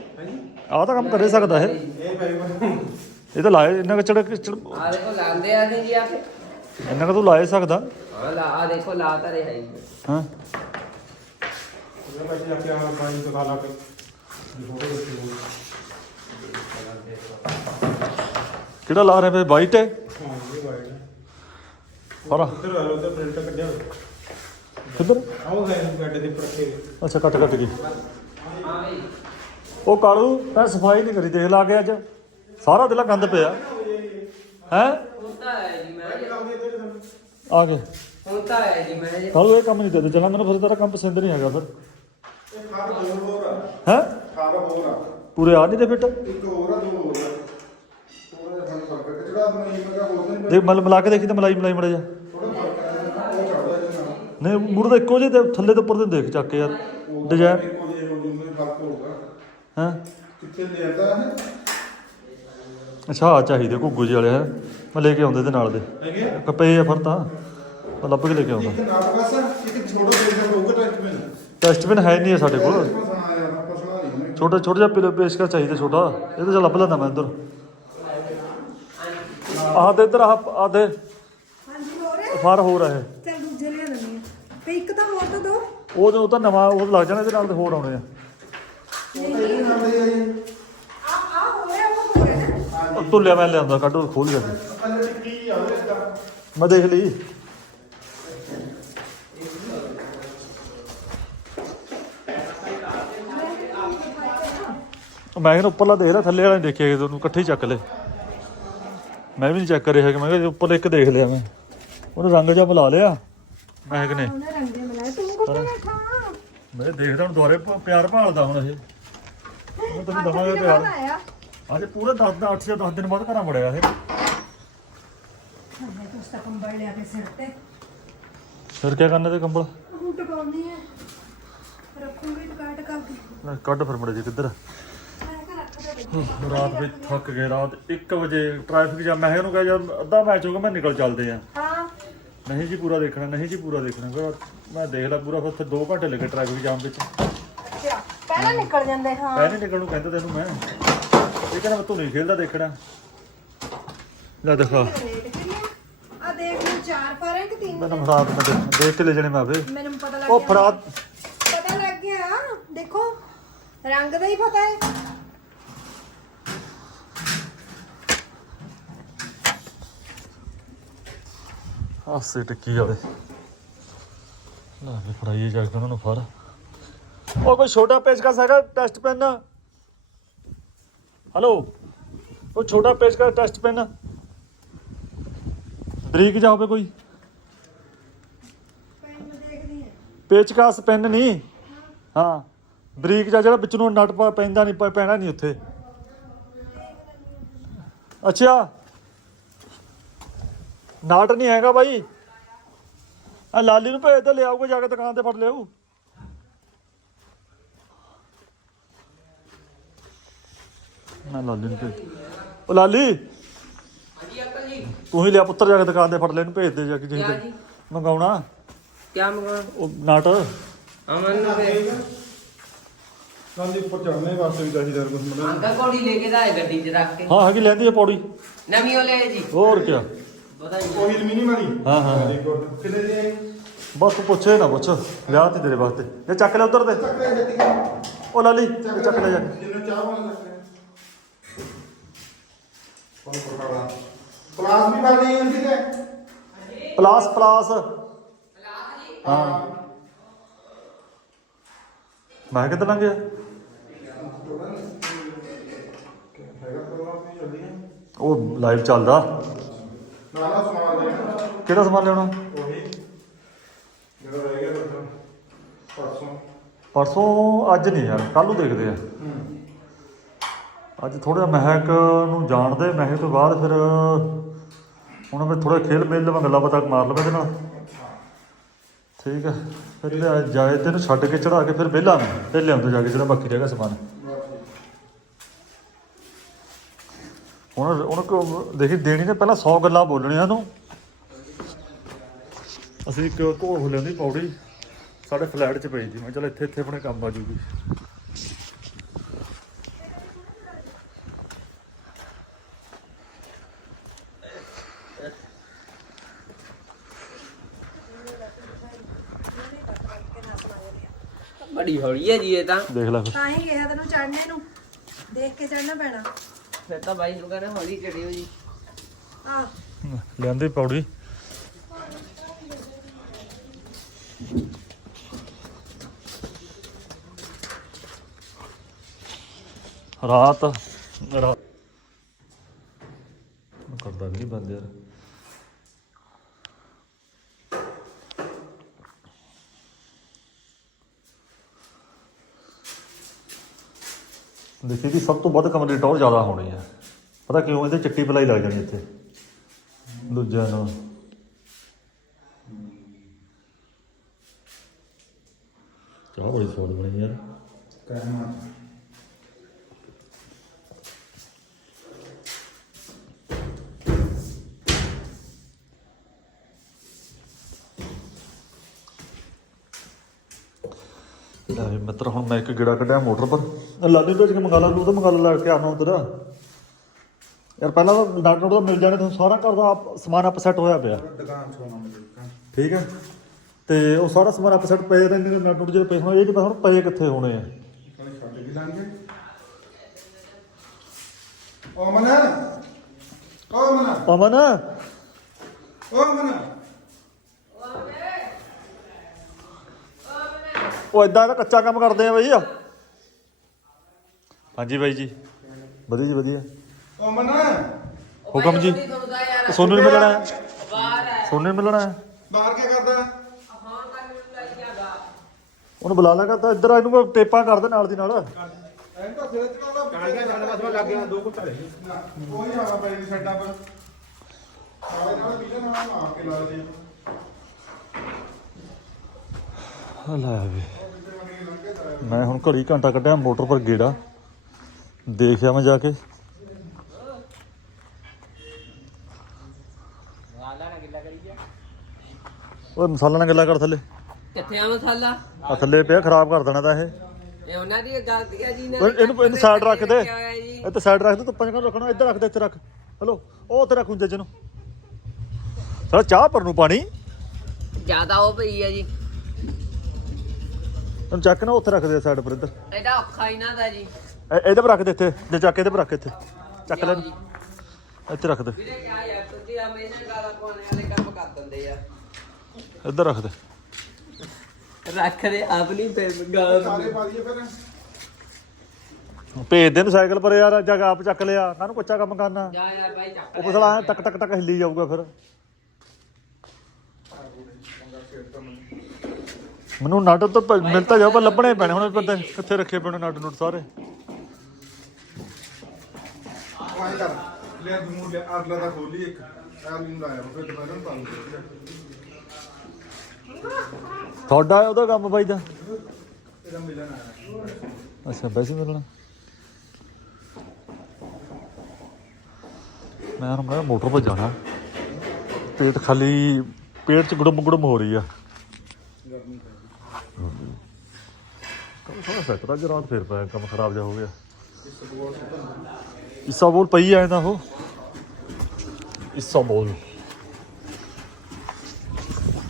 S1: ਆਹ ਤਾਂ ਕੰਮ ਕਰੇ ਸਕਦਾ ਇਹ।
S2: ਇਹ
S1: ਇਹ ਤਾਂ ਲਾਏ ਇੰਨਾ ਕੁ ਚੜ
S4: ਆ ਦੇਖੋ ਲਾਉਂਦੇ ਆ ਜੀ ਆ ਕੇ।
S1: ਇੰਨਾ ਕੁ ਤੂੰ ਲਾਏ ਸਕਦਾ।
S4: ਹਾਂ ਲਾ ਆ ਦੇਖੋ ਲਾ ਤਾਂ ਰਿਹਾ ਹੀ।
S1: ਹਾਂ।
S2: ਉਹਦੇ ਭਾਈ ਜਾ ਕੇ ਆਉਣਾ ਬਾਈ ਦਿਖਾ ਲਾ ਕੇ।
S1: ਕਿਹੜਾ ਲਾ ਰਹੇ ਵੇ? ਵਾਈਟ ਹੈ?
S2: ਹਾਂ ਇਹ ਬਾਈ
S1: ਪਰ
S2: ਉਧਰ ਆ ਉਧਰ ਪ੍ਰਿੰਟ ਕੱਢਿਆ ਹੋਇਆ।
S1: ਕਿੱਧਰ?
S2: ਆਓ ਗਏ ਗੱਡੇ ਦੇ ਉੱਪਰ ਰੱਖੇ
S1: ਅੱਛਾ ਕੱਟ ਕੱਟ ਗਈ।
S4: ਹਾਂ ਬਈ
S1: ਉਹ ਕਾਲੂ ਤਾਂ ਸਫ਼ਾਈ ਨਹੀਂ ਕਰੀ ਦੇਖ ਲਾ ਕੇ ਅੱਜ। ਸਾਰਾ ਦਿਲਾ ਗੰਦ ਪਿਆ। ਹੈ?
S4: ਹੁਣ ਤਾਂ ਆਇਆ ਜੀ ਮੈਂ
S1: ਆ ਗਏ।
S4: ਹੁਣ ਤਾਂ ਆਇਆ ਜੀ ਮੈਂ ਜੀ
S1: ਕਾਲੂ ਇਹ ਕੰਮ ਨਹੀਂ ਦੇ ਚੱਲਾਂ ਮੈਨੂੰ ਫਿਰ ਤੇਰਾ ਕੰਮ ਪਸੰਦ ਨਹੀਂ ਹੈਗਾ ਫਿਰ।
S2: ਇਹ ਖਾਰ ਹੋਰ ਹੋਰ ਆ।
S1: ਹੈ?
S2: ਖਾਰ ਹੋਰ ਆ।
S1: ਪੂਰੇ ਆ ਨਹੀਂ ਦੇ ਫਿੱਟ
S2: ਇੱਕ ਹੋਰ ਆ ਦੋ ਹੋਰ ਆ। ਫ਼ਰਕ ਹੈ। ਜਿਹੜਾ ਆਪਣਾ ਇਹ ਮਗਾ ਹੋਰ ਤਾਂ ਨਹੀਂ
S1: ਦੇਖ ਮਲ ਮਿਲਾ ਕੇ ਦੇਖੀ ਤੇ ਮਲਾਈ ਮਲਾਈ ਮੜਾ ਜਾ
S2: ਥੋੜਾ ਫ਼ਰਕ ਹੈ ਉਹ ਚੜਦਾ ਇਹਦੇ ਨਾਲ।
S1: ਨਹੀਂ ਮੂਰ ਤਾਂ ਇੱਕੋ ਜਿਹੇ ਤੇ ਥੱਲੇ ਤੋਂ ਉੱਪਰ ਦੇ ਦੇਖ ਚੱਕ ਕੇ ਯਾਰ ਡਿਜ਼ਾਈਨ
S2: ਇੱਕੋ ਜਿਹੇ ਹੋ ਜੂਗੇ ਫ਼ਰਕ ਹੋਊਗਾ।
S1: ਹੈ?
S2: ਕਿੱਥੇ ਲਿਆਂਦਾ ਹੈ
S1: ਅੱਛਾ ਚਾਹੀਦੇ ਘੁੱਗੂ ਜਿਹੇ ਵਾਲੇ ਹੈ? ਮੈਂ ਲੈ ਕੇ ਆਉਂਦੇ ਤੇ ਨਾਲ ਦੇ। ਕੱਪੇ ਆ ਫਿਰ ਤਾਂ। ਮੈਂ ਲੱਭ ਕੇ ਲੈ ਕੇ ਆਉਂਦਾ।
S2: ਇੱਕ ਨਾਪ ਬਸ ਇੱਕ ਛੋਟਾ ਪੇਜ ਹੋਊਗਾ ਟੈਸਟ ਵਿੱਚ
S1: ਡਸਟਬਿਨ ਹੈ ਨਹੀਂ ਹੈ ਸਾਡੇ ਕੋਲ।
S2: ਪਸਣਾ ਯਾਰ ਪਸਣਾ ਨਹੀਂ ਹमें
S1: ਛੋਟਾ ਛੋਟਾ ਜਿਹਾ ਪਿਲ ਪੇਸ਼ਕਰ ਚਾਹੀਦਾ ਛੋਟਾ। ਇਹ ਤਾਂ ਚੱਲ ਲੱਭ ਲੈਂਦਾ ਮੈਂ ਇੱਧਰ। ਆਹ ਦੇ ਇੱਧਰ ਆਹ ਆਹ ਦੇ।
S3: ਹਾਂਜੀ ਹੋ ਰਿਹਾ
S1: ਫਾਰ ਹੋ ਰਿਹਾ ਹੈ
S3: ਚੱਲ ਦੂਜੇ ਲਿਆ ਦਿੰਦੀ ਆ। ਤੇ ਇੱਕ ਤਾਂ ਹੋਰ ਤਾਂ ਦੋ।
S1: ਉਹ ਤਾਂ ਉਹ ਤਾਂ ਨਵਾਂ ਉਹ ਲੱਗ ਜਾਣਾ ਇਹਦੇ ਨਾਲ ਤੇ ਹੋਰ ਆਉਣੇ ਆ।
S3: ਆ ਆ ਉਹ
S1: ਉਹ ਮੈਂ ਲਿਆਂਦਾ ਕੱਢੋ ਖੋਲ
S2: ਉਹਦੇ ਦਾ
S1: ਮੈਂ ਦੇਖ ਲਈ। ਮੈਂ ਕਿਹਾ ਉੱਪਰਲਾ ਦੇਖ ਲੈ ਥੱਲੇ ਵਾਲਾ ਨਹੀਂ ਦੇਖਿਆ ਕਿ ਉਹਨੂੰ ਇਕੱਠੇ ਹੀ ਚੱਕ ਲੈ ਮੈਂ ਵੀ ਨਹੀਂ ਚੈੱਕ ਕਰ ਰਿਹਾ ਕਿ ਮੈਂ ਕਿਹਾ ਉੱਪਰ ਇੱਕ ਦੇਖ ਲਿਆ ਮੈਂ। ਉਹਨੇ ਰੰਗ ਜਿਹਾ ਬੁਲਾ ਲਿਆ। ਮੈਂ ਕਿ ਨਹੀਂ
S3: ਉਹਨੇ ਰੰਗੇ ਬਣਾਏ ਤੂੰ ਕਿੱਥੇ ਬੈਠਾ?
S1: ਮੈਂ ਦੇਖਦਾ ਹੁਣ ਦੁਆਰੇ ਪਿਆਰ ਭਾਲਦਾ ਹੁਣ ਇਹ। ਉਹ ਤੈਨੂੰ ਦਵਾਂਗੇ ਪਿਆਰ। ਅੱਜ ਪੂਰੇ 10 ਦਾ 8 ਜਾਂ 10 ਦਿਨ ਬਾਅਦ ਘਰਾਂ ਮੁੜਿਆ ਇਹ।
S3: ਮੈਂ ਕੁਛ ਤਾਂ ਕੰਬਲ ਲਿਆ ਕੇ ਸਿਰ ਤੇ।
S1: ਫਿਰ ਕੀ ਕਰਨਾ ਤੇ ਕੰਬਲ?
S3: ਹੁਣ ਟਕਾਉਣੀ ਹੈ। ਰੱਖੂੰਗੀ ਟਕਾ ਟਕਾ ਕੇ।
S1: ਲੈ ਕੱਢ ਫਿਰ ਮੁੜੇ ਜੀ ਕਿੱਧਰ
S3: ਮੈਂ
S1: ਰਾਤ ਵਿੱਚ ਥੱਕ ਗਏ ਰਾਤ 1 ਵਜੇ ਟ੍ਰੈਫਿਕ ਜਾਮ ਮੈਂ ਇਹਨੂੰ ਕਿਹਾ ਯਾਰ ਅੱਧਾ ਮੈਚ ਹੋ ਗਿਆ ਮੈਂ ਨਿਕਲ ਚੱਲਦੇ ਆ
S3: ਹਾਂ।
S1: ਨਹੀਂ ਜੀ ਪੂਰਾ ਦੇਖਣਾ ਨਹੀਂ ਜੀ ਪੂਰਾ ਦੇਖਣਾ ਫਿਰ ਮੈਂ ਦੇਖਦਾ ਪੂਰਾ ਫਿਰ ਉੱਥੇ 2 ਘੰਟੇ ਲੱਗੇ ਟ੍ਰੈਫਿਕ ਜਾਮ ਵਿੱਚ।
S3: ਅੱਛਾ ਪਹਿਲਾਂ ਨਿਕਲ ਜਾਂਦੇ ਹਾਂ।
S1: ਨਹੀਂ ਨਿਕਲਣ ਨੂੰ ਕਹਿੰਦਾ ਤੈਨੂੰ ਮੈਂ। ਇਹ ਕਹਿੰਦਾ ਮੈਂ ਤੂੰ ਨਹੀਂ ਖੇਲਦਾ ਦੇਖਣਾ। ਲੈ ਦਿਖਾ।
S3: ਆ ਦੇਖ ਲਓ ਚਾਰ ਫਾਰੇ ਕਿ ਤਿੰਨ
S1: ਮੈਨੂੰ ਫੜਾ ਮੈਂ ਦੇਖ- ਦੇਖ ਕੇ ਲੈ ਜਾਣੇ ਮੈਂ ਆਪੇ
S3: ਮੈਨੂੰ ਪਤਾ ਲੱਗ
S1: ਉਹ
S3: ਗਿਆ।
S1: ਫੜਾ
S3: ਪਤਾ ਲੱਗ ਗਿਆ ਦੇਖੋ। ਰੰਗ ਦਾ ਹੀ ਪਤਾ ਹੈ।
S1: ਹਾਸੇ ਟਿੱਕੀ ਜਾਵੇ ਲੈ ਵੀ ਫੜਾਈਏ ਜਾ ਕੇ ਉਹਨਾਂ ਨੂੰ ਫੜ। ਉਹ ਕੋਈ ਛੋਟਾ ਪੇਚਕਸ ਹੈਗਾ, ਟੈਸਟ ਪੈਨ? ਹਲੋ ਉਹ ਛੋਟਾ ਪੇਚਕਸ ਟੈਸਟ ਪੈਨ? ਬਰੀਕ ਜਾ ਹੋਵੇ ਕੋਈ?
S3: ਪੈਨ ਦੇਖਦੀ ਹਾਂ
S1: ਪੇਚਕਸ ਪੈਨ ਨਹੀਂ ਹਾਂ। ਬਰੀਕ ਜਾ ਜਿਹੜਾ ਵਿੱਚ ਨੂੰ ਨਟ ਪੈਂਦਾ ਨਹੀਂ ਪੈਣਾ ਨਹੀਂ ਉੱਥੇ। ਅੱਛਾ। ਨਾਟ ਨਹੀਂ ਹੈਗਾ ਬਾਈ। ਆ ਲਾਲੀ ਨੂੰ ਭੇਜ ਤੇ ਲਿਆਊਗਾ ਜਾ ਕੇ ਦੁਕਾਨ ਤੇ ਫੜ ਲਿਆਊ। ਨਾ ਲਾਲੀ ਨੂੰ ਭੇਜ। ਉਹ ਲਾਲੀ
S4: ਹਾਂਜੀ ਅੰਕਲ ਜੀ
S1: ਤੂੰ ਹੀ ਲਿਆ ਪੁੱਤਰ ਜਾ ਕੇ ਦੁਕਾਨ ਤੇ ਫੜ ਲੈ ਭੇਜ ਦੇ ਜਾ ਕੇ
S4: ਕਿਆ
S1: ਜੇ
S4: ਜੀ?
S1: ਮੰਗਾਉਣਾ।
S4: ਕਿਆ ਮੰਗਵਾ
S1: ਉਹ ਨਾਟ।
S4: ਅਮਨ ਨੂੰ ਫੇ
S2: ਨਾਲ ਦੀ ਉੱਪਰ ਚੜਨੇ ਵਾਸਤੇ ਵੀ ਚਾਹੀਦਾ ਕੁਝ ਮਤਲਬ
S4: ਅੰਕਲ ਕੋੜੀ ਲੈ ਕੇ ਦਾ ਗੱਡੀ 'ਚ ਰੱਖ ਕੇ।
S1: ਹਾਂ ਹੈਗੀ ਲੈਂਦੀ ਹੈ ਪੌੜੀ।
S4: ਨਵੀਂ ਉਹ ਲੈ ਜੀ।
S1: ਹੋਰ ਕੀ
S4: ਪਤਾ ਨਹੀਂ
S2: ਉਹੀ ਮਿਨੀ ਵਾਲੀ?
S1: ਹਾਂ, ਹਾਂ।
S2: ਇੱਕ ਹੋਰ। ਕਿੰਨੇ ਦੀ ਹੈ
S1: ਬਸ ਤੂੰ ਪੁੱਛੇ ਨਾ ਪੁੱਛ। ਵਿਆਹ ਤੇ ਤੇਰੇ ਵਾਸਤੇ। ਇਹ ਚੱਕ ਲੈ ਉਧਰ ਤੇ।
S2: ਚੱਕਰੇ ਜੱਤੀ
S1: ਉਹ ਲਾਲੀ ਇਹ ਚੱਕ ਲੈ ਜਾ।
S2: ਜਿੰਨੇ ਚਾਹ ਵਾਲਾ ਚੱਕਰੇ ਕੋਣ ਪਕਾੜਾ। ਕਲਾਸ ਵੀ ਕਰਨੀ ਹੈ ਠੀਕ ਹੈ?
S1: ਪਲਾਸ ਪਲਾਸ। ਹਾਂ। ਮੈਂ ਕਿੱਧਰ ਲੰਘ ਗਿਆ?
S2: ਹੈਗਾ ਪ੍ਰੋਗਰਾਮ ਨਹੀਂ ਜਲਦੀ ਹੈ।
S1: ਉਹ ਲਾਈਵ ਚੱਲਦਾ।
S2: ਨਾ ਨਾ ਸਮਾਨ
S1: ਕਿਹੜਾ ਸਮਾਨ ਲਿਆਉਣਾ?
S2: ਉਹੀ ਜਿਹੜਾ ਰਹਿ ਗਿਆ ਤਾਂ ਪਰਸੋਂ।
S1: ਪਰਸੋਂ ਅੱਜ ਨਹੀਂ ਯਾਰ ਕੱਲ ਨੂੰ ਦੇਖਦੇ ਆ। ਅੱਜ ਥੋੜਾ ਮਹਿਕ ਨੂੰ ਜਾਣਦੇ ਮਹਿਕ ਤੋਂ ਬਾਅਦ ਫਿਰ ਹੁਣ ਮੈਂ ਥੋੜਾ ਖੇਲ ਮੇਲ ਲਵਾਂ ਗੱਲਾਂ ਬਾਤਾਂ ਮਾਰ ਲਵਾਂ ਇਹਦੇ ਨਾਲ। ਠੀਕ ਹੈ ਫਿਰ ਜਾਏ ਤੇ ਛੱਡ ਕੇ ਚੜਾ ਕੇ ਫਿਰ ਵਿਹਲਾ ਮੈਂ ਫਿਰ ਲਿਆਉਂਦੇ ਜਾ ਕੇ ਜਿਹੜਾ ਬਾਕੀ ਰਹਿ ਗਿਆ ਸਮਾਨ। ਹੁਣ ਉਹਨੂੰ ਕੋ ਦੇਖੀ ਦੇਣੀ ਨੇ ਪਹਿਲਾਂ 100 ਗੱਲਾਂ ਬੋਲਣੀਆਂ ਨੂੰ। ਅਸੀਂ ਇੱਕ ਘੋਲ ਲਿਆਂਦੀ ਪੌੜੀ ਸਾਡੇ ਫਲੈਟ 'ਚ ਪਈ ਸੀ। ਮੈਂ ਚਲ ਇੱਥੇ ਇੱਥੇ ਆਪਣੇ ਕੰਮ ਆ ਜੂਗੀ।
S4: ਬੜੀ ਹੌਲੀ ਹੈ ਜੀ ਇਹ ਤਾਂ।
S1: ਦੇਖ ਲੈ ਫਿਰ।
S3: ਤਾਂ ਹੀ ਕਿਹਾ ਤੈਨੂੰ ਚੜਨੇ ਨੂੰ। ਦੇਖ ਕੇ ਚੜਨਾ ਪੈਣਾ।
S4: ਫਿਰ ਤਾਂ ਬਾਈ ਨੂੰ ਕਹਿੰਦੇ ਹੌਲੀ ਚੜਿਓ ਜੀ।
S3: ਆ
S1: ਲਿਆਂਦੀ ਪੌੜੀ। ਰਾਤ ਰਾਤ ਕਰਦਾ ਨਹੀਂ ਬੰਦ ਯਾਰ। ਦੇਖੀ ਦੀ ਸਭ ਤੋਂ ਵੱਧ ਕਮਰੇ ਟੌਰ ਜ਼ਿਆਦਾ ਹੋਣੀ ਹੈ। ਪਤਾ ਕਿਉਂ? ਇਹਦੇ ਚਿੱਟੀ ਪਲਾਈ ਲੱਗ ਜਾਣੀ ਇੱਥੇ। ਦੂਜਿਆਂ ਨੂੰ। ਚਾਹ ਬੜੀ ਸਵਾਦ ਬਣੀ ਯਾਰ।
S2: ਕਹਿਣਾ
S1: ਲੈ ਵੀ ਮਿੱਤਰ ਹੁਣ ਮੈਂ ਇੱਕ ਗੇੜਾ ਕੱਢਿਆ ਮੋਟਰ ਪਰ। ਲਾਡੀ ਤੋਂ ਕੇ ਮੰਗਾ ਲਾ ਤੂੰ ਤਾਂ ਮੰਗਾ ਲਾ ਕੇ ਆਣਾ ਉਧਰ। ਯਾਰ ਪਹਿਲਾਂ ਤਾਂ ਡਾਕਟਰ ਤੋਂ ਮਿਲ ਜਾਣੇ ਤੁਹਾਨੂੰ ਸਾਰਾ ਘਰ ਦਾ ਆਪ- ਸਮਾਨ ਆਪ ਸੈੱਟ ਹੋਇਆ ਪਿਆ।
S2: ਦੁਕਾਨ
S1: ਠੀਕ ਹੈ? ਤੇ ਉਹ ਸਾਰਾ ਸਮਾਨ ਆਪੇ ਸਾਈਡ ਪਏ ਰਹਿੰਦੇ ਨੇ ਨਟ ਨੁੱਟ ਜਿਹੜੇ ਪਏ ਹੋਣੇ ਇਹ ਨਹੀਂ ਪਤਾ ਹੁਣ ਪਏ ਕਿੱਥੇ ਹੋਣੇ ਆ।
S2: ਕਹਿੰਦੇ ਛੱਡ ਵੀ ਲਾਂਗੇ ਓ ਮਨ ਓ ਮਨ
S1: ਪਵਨ
S2: ਓ ਮਨ
S1: ਉਹ ਇਦਾਂ ਦਾ ਕੱਚਾ ਕੰਮ ਕਰਦੇ ਆ ਬਈ ਹਾਂਜੀ ਬਾਈ ਜੀ। ਵਧੀਆ ਜੀ ਵਧੀਆ।
S2: ਓ ਮਨ
S1: ਹੁਕਮ ਜੀ ਸੋਨੂੰ ਨੂੰ ਮਿਲਣਾ ਹੈ।
S4: ਬਾਹਰ ਹੈ।
S1: ਸੋਨੂੰ ਨੂੰ ਮਿਲਣਾ ਹੈ।
S2: ਬਾਹਰ ਕੀ ਕਰਦਾ
S1: ਉਹਨੂੰ ਬੁਲਾ ਲਿਆ ਕਰਤਾ ਇੱਧਰ ਆ, ਇਹਨੂੰ ਕੋਈ ਟੇਪਾਂ ਕਰ ਦੇ ਨਾਲ ਦੀ ਨਾਲ।
S2: ਐਂ ਤਾਂ ਸਿਰ ਚ ਕਾਲਾ ਕਾਲੀਆਂ ਛੱਡ ਬਸ ਮੈਂ ਲੱਗ ਗਿਆ ਦੋ ਕੁੱਤਾ ਲੈ ਕੋਈ ਆਵਾ ਪਈ ਦੀ ਛੱਡਾਂ ਪਰ ਸਾਰੇ ਨਾਲ ਵੀਰੇ ਨਾਲ ਆ ਕੇ ਲਾ ਦੇ
S1: ਲੈ ਵੀ। ਮੈਂ ਹੁਣ ਘੜੀ ਘੰਟਾ ਕੱਢਿਆ ਮੋਟਰ ਪਰ ਗੇੜਾ। ਦੇਖਿਆ ਮੈਂ ਜਾ ਕੇ। ਉਹ ਮਸਾਲਾ ਨਾਲ ਗੱਲਾਂ ਕਰ ਥੱਲੇ।
S4: ਕਿੱਥੇ ਆ ਮਸਾਲਾ?
S1: ਆ ਥੱਲੇ ਪਿਆ ਖਰਾਬ ਕਰ ਦੇਣਾ ਤਾਂ ਇਹ।
S4: ਇਹ ਉਹਨਾਂ ਦੀ ਗਲਤੀ ਹੈ ਜੀ ਇਹਨਾਂ
S1: ਇਹਨੂੰ ਇਹਨੂੰ ਸਾਈਡ ਰੱਖ ਦੇ।
S4: ਕਿਆ ਹੋਇਆ ਜੀ?
S1: ਇੱਥੇ ਸਾਈਡ ਰੱਖ ਦੇ ਧੁੱਪਾਂ ਚ ਰੱਖਣਾ ਇੱਧਰ ਰੱਖ ਦੇ ਇੱਥੇ ਰੱਖ। ਹਲੋ ਉਹ ਤੇ ਰੱਖੂ ਜੱਜ ਨੂੰ ਸਾਲਾ ਚਾਹ ਪਰ ਨੂੰ ਪਾਣੀ।
S4: ਜ਼ਿਆਦਾ ਉਹ ਪਈ ਹੈ ਜੀ।
S1: ਤੈਨੂੰ ਚੱਕ ਨਾ ਉੱਥੇ ਰੱਖ ਦੇ ਸਾਈਡ ਪਰ ਇੱਧਰ।
S4: ਇਹਦਾ ਔਖਾ ਹੀ ਨਾ ਦਾ ਜੀ।
S1: ਇਹ- ਇਹਦੇ ਪਰ ਰੱਖ ਦੇ ਇੱਥੇ ਜੇ ਚੱਕ ਇਹਦੇ ਪਰ ਰੱਖ ਇੱਥੇ। ਚੱਕ ਲੈ। ਇਹਨੂੰ। ਇੱਥੇ ਰੱਖ ਦੇ।
S4: ਵੀਰੇ ਕਿਆ ਯਾਰ ਤੁਸੀਂ ਹਮੇਸ਼ਾ ਗਾਲਾਂ ਪਾਉਣੇ ਵਾਲੇ ਕੰਮ ਕਰ ਦਿੰਦੇ ਆ।
S1: ਇੱਧਰ ਰੱਖ ਦੇ।
S4: ਰੱਖਦੇ ਆਪਣੀ ਫਿਰ ਗਾਲ
S2: ਸਾਰੇ ਪਾ ਦਈਏ ਫਿਰ।
S1: ਭੇਜ ਦੇ ਨੂੰ ਸਾਈਕਲ ਪਰ ਯਾਰ ਜਗ ਆਪ ਚੱਕ ਲਿਆ। ਕਾਹਨੂੰ ਕੱਚਾ ਕੰਮ ਕਰਨਾ?
S4: ਜਾ ਯਾਰ ਬਾਈ ਚੱਕ
S1: ਉਹ ਫਸਲਾ ਟਕ ਟਕ ਟਕ ਹਿੱਲੀ ਜਾਊਗਾ ਫਿਰ। ਮੈਨੂੰ ਨਟ ਤਾਂ ਪ- ਮਿਲ ਤਾਂ ਜਾਊ, ਪਰ ਲੱਭਣੇ ਪੈਣੇ ਹੁਣ ਬੰਦੇ ਕਿੱਥੇ ਰੱਖੇ ਪੈਣੇ ਨਟ ਨੁੱਟ ਸਾਰੇ।
S2: ਉਹ ਕਰ ਲੈ ਦੂਰ ਲੈ ਅਗਲਾ ਦਾ ਖੋਲੀ ਇੱਕ ਐ ਨੂੰ ਲਾਇਆ ਫਿਰ ਦੁਬਾਰਾ ਨੂੰ ਪਾ ਲੂੰ
S1: ਤੁਹਾਡਾ ਉਹਦਾ ਕੰਮ ਬਾਈ ਦਾ?
S2: ਇਹਦਾ ਮਿਲਣ ਆਇਆ
S1: ਅੱਛਾ ਵੈਸੇ ਮਿਲਣਾ। ਮੈਂ ਹੁਣ ਮੈਂ ਮੋਟਰ 'ਤੇ ਜਾਣਾ ਪੇਟ ਖਾਲੀ ਪੇਟ 'ਚ ਗੁੜਮ ਗੁੜਮ ਹੋ ਰਹੀ ਆ। ਸਾਰਾ ਸੈੱਟ ਅੱਜ ਰਾਤ ਫੇਰ ਪਿਆ ਕੰਮ ਖਰਾਬ ਜਾ ਹੋ ਗਿਆ। ਇਸਾ ਬੋਲ ਪਈ ਆਏ ਨਾ ਉਹ। ਇਸਾ ਬੋਲ।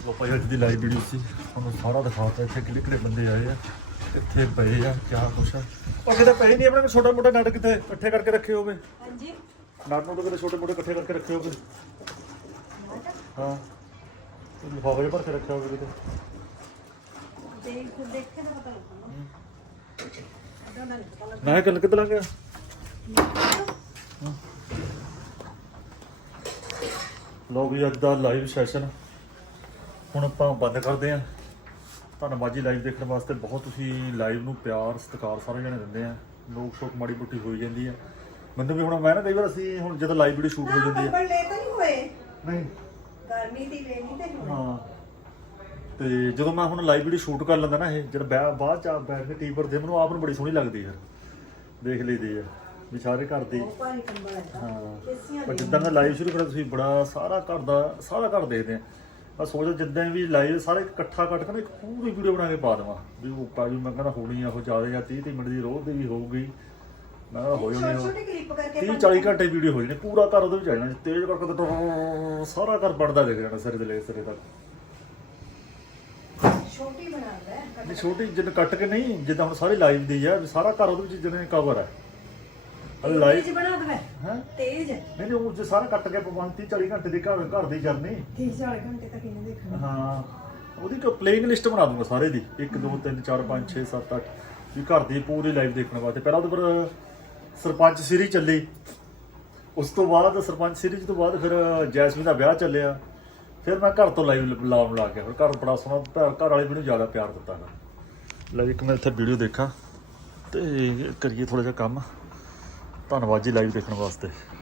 S1: ਉਹ ਭਾਈ ਅੱਜ ਦੀ ਲਾਈਵ ਵੀਡੀਓ ਸੀ। ਤੁਹਾਨੂੰ ਸਾਰਾ ਦਿਖਾਤਾ ਇੱਥੇ ਕਿਹੜੇ ਕਿਹੜੇ ਬੰਦੇ ਆਏ ਆ ਕਿੱਥੇ ਪਏ ਆ ਕਿਆ ਕੁਛ ਆ। ਉਹ ਕਿਤੇ ਪਏ ਨਹੀਂ ਆਪਣੇ ਛੋਟਾ ਮੋਟਾ ਨਟ ਕਿਤੇ ਇਕੱਠੇ ਕਰਕੇ ਰੱਖੇ ਹੋਵੇ।
S3: ਹਾਂਜੀ।
S1: ਨਟ ਨੂੰ ਕਿਤੇ ਛੋਟੇ ਮੋਟੇ ਇਕੱਠੇ ਕਰਕੇ ਰੱਖੇ ਹੋਵੇ। ਹਾਂ। ਲਿਫਾਫੇ ਭਰ ਕੇ ਰੱਖਿਆ ਹੋਵੇ ਕਿਤੇ।
S3: ਦੇਖ ਦੇਖੇ ਤਾਂ ਪਤਾ ਲੱਗ।
S1: ਮੈਂ ਕਿਹਾ ਕਿੱਥੇ ਲੰਘ ਗਿਆ ਲੋ ਵੀ ਅੱਜ ਦਾ ਲਾਈਵ ਸੈਸ਼ਨ ਹੁਣ ਆਪਾਂ ਬੰਦ ਕਰਦੇ ਆਂ ਧੰਨਵਾਦ ਜੀ ਲਾਈਵ ਦੇਖਣ ਵਾਸਤੇ ਬਹੁਤ ਤੁਸੀਂ ਲਾਈਵ ਨੂੰ ਪਿਆਰ ਸਤਿਕਾਰ ਸਾਰੇ ਜਣੇ ਦਿੰਦੇ ਆ। ਲੋਕ ਸ਼ੋਕ ਮਾੜੀ ਬੁੱਟੀ ਹੋਈ ਜਾਂਦੀ ਆ। ਮੈਨੂੰ ਵੀ ਹੁਣ ਮੈਂ ਨਾ ਕਈ ਵਾਰ ਅਸੀਂ ਹੁਣ ਜਦੋਂ ਲਾਈਵ ਵੀਡੀਓ ਸ਼ੂਟ ਹੋ ਜਾਂਦੀ ਆ।
S3: ਨਹੀਂ ਗਰਮੀ ਦੀ ਲੈਣੀ ਤੇ
S1: ਹਾਂ। ਤੇ ਜਦੋਂ ਮੈਂ ਹੁਣ ਲਾਈਵ ਵੀਡੀਓ ਸ਼ੂਟ ਕਰ ਲੈਂਦਾ ਨਾ ਇਹ ਜਦ ਬੈ- ਬਾਅਦ ਚ ਆ ਬੈਠ ਕੇ ਟੀਵੀ ਪਰ ਦੇ ਮੈਨੂੰ ਆਪ ਨੂੰ ਬੜੀ ਸੋਹਣੀ ਲੱਗਦੀ ਫਿਰ ਦੇਖ ਲਈਦੀ ਆ ਵੀ ਸਾਰੇ ਘਰ ਦੀ
S3: ਉਹ ਭਾਰੀ ਕੰਬਲ ਹੈ ਤਾਂ
S1: ਹਾਂ
S3: ਏਸੀਆਂ
S1: ਪਰ ਜਿੱਦਾਂ ਦਾ ਲਾਈਵ ਸ਼ੁਰੂ ਕਰਿਆ ਤੁਸੀਂ ਬੜਾ ਸਾਰਾ ਘਰ ਦਾ ਸਾਰਾ ਘਰ ਦੇਖਦੇ ਆ। ਮੈਂ ਸੋਚਦਾ ਜਿੱਦਾਂ ਵੀ ਲਾਈਵ ਸਾਰੇ ਇਕੱਠਾ ਕੱਟ ਕੇ ਨਾ ਇੱਕ ਪੂਰੀ ਵੀਡੀਓ ਬਣਾ ਕੇ ਪਾ ਦੇਵਾਂ। ਵੀ ਉਹ ਪਾ ਵੀ ਮੈਂ ਕਹਿੰਦਾ ਹੋਣੀ ਆ ਉਹ ਜ਼ਿਆਦਾ ਜਾਂ 30 30 ਮਿੰਟ ਦੀ ਰੋਜ਼ ਦੀ ਵੀ ਹੋਊਗੀ। ਮੈਂ ਕਿਹਾ ਹੋ ਜਾਣੀ
S3: ਛੋਟੀ
S1: ਉਹ
S3: ਛੋਟੀ ਕਲਿੱਪ ਕਰਕੇ
S1: 30 40 ਘੰਟੇ ਵੀਡੀਓ ਹੋ ਜਾਣੀ ਪੂਰਾ ਘਰ ਉਹਦੇ ਵਿੱਚ ਆ ਜਾਣਾ ਤੇਜ਼ ਕਰਕੇ ਤਾਂ ਸਾਰਾ ਘਰ ਬਣਦਾ ਦੇਖ ਜਾਣਾ ਸਿਰੇ ਦੇ ਲੈ ਸਿਰੇ ਤੱਕ।
S3: ਛੋਟੀ ਬਣਾਉਂਦਾ ਹੈ
S1: ਨਹੀਂ ਛੋਟੀ ਜਿੱਦ ਕੱਟ ਕੇ ਨਹੀਂ ਜਿੱਦਾਂ ਹੁਣ ਸਾਰੇ ਲਾਈਵ ਦੀ ਆ ਵੀ ਸਾਰਾ ਘਰ ਉਹਦੇ ਵਿੱਚ ਜਿੰਨੇ ਕਵਰ ਹੈ ਲਾਈਵ
S3: ਤੇਜ਼ ਬਣਾ ਦਵੇ।
S1: ਹੈ?
S3: ਤੇਜ਼।
S1: ਨਹੀਂ ਨਹੀਂ ਉਹ ਜੇ ਸਾਰਾ ਕੱਟ ਕੇ ਪਵਨ 30 40 ਘੰਟੇ ਦੀ ਘਰ ਘਰ ਦੀ ਜਰਨੀ
S3: 30 40 ਘੰਟੇ ਤੱਕ ਇਹਨੇ ਦੇਖਣਾ।
S1: ਹਾਂ। ਉਹਦੀ ਇੱਕ ਪਲੇਇੰਗ ਲਿਸਟ ਬਣਾ ਦੂੰਗਾ ਸਾਰੇ ਦੀ। 1 2 3 4 5 6 7 8 ਵੀ ਘਰ ਦੀ ਪੂਰੀ ਲਾਈਵ ਦੇਖਣ ਵਾਸਤੇ। ਪਹਿਲਾਂ ਉਹਦੇ ਪਰ ਸਰਪੰਚ ਸੀਰੀਜ਼ ਚੱਲੀ। ਉਸ ਤੋਂ ਬਾਅਦ ਸਰਪੰਚ ਸੀਰੀਜ਼ ਤੋਂ ਬਾਅਦ ਫਿਰ ਜੈਸਮੀਨ ਦਾ ਵਿਆਹ ਚੱਲਿਆ। ਫਿਰ ਮੈਂ ਘਰ ਤੋਂ ਲਾਈਵ ਲਾਉਣ ਲੱਗ ਗਿਆ। ਫਿਰ ਘਰ ਬੜਾ ਸੋਹਣਾ ਘਰ ਘਰ ਵਾਲੇ ਮੈਨੂੰ ਜ਼ਿਆਦਾ ਪਿਆਰ ਦਿੱਤਾ ਨਾ। ਲਾਈਵ ਇੱਕ ਮੈਂ ਇੱਥੇ ਵੀਡੀਓ ਦੇਖਾਂ ਤੇ ਕਰੀਏ ਥੋੜਾ ਜਿਹਾ ਕੰਮ। ਧੰਨਵਾਦ ਜੀ ਲਾਈਵ ਦੇਖਣ ਵਾਸਤੇ।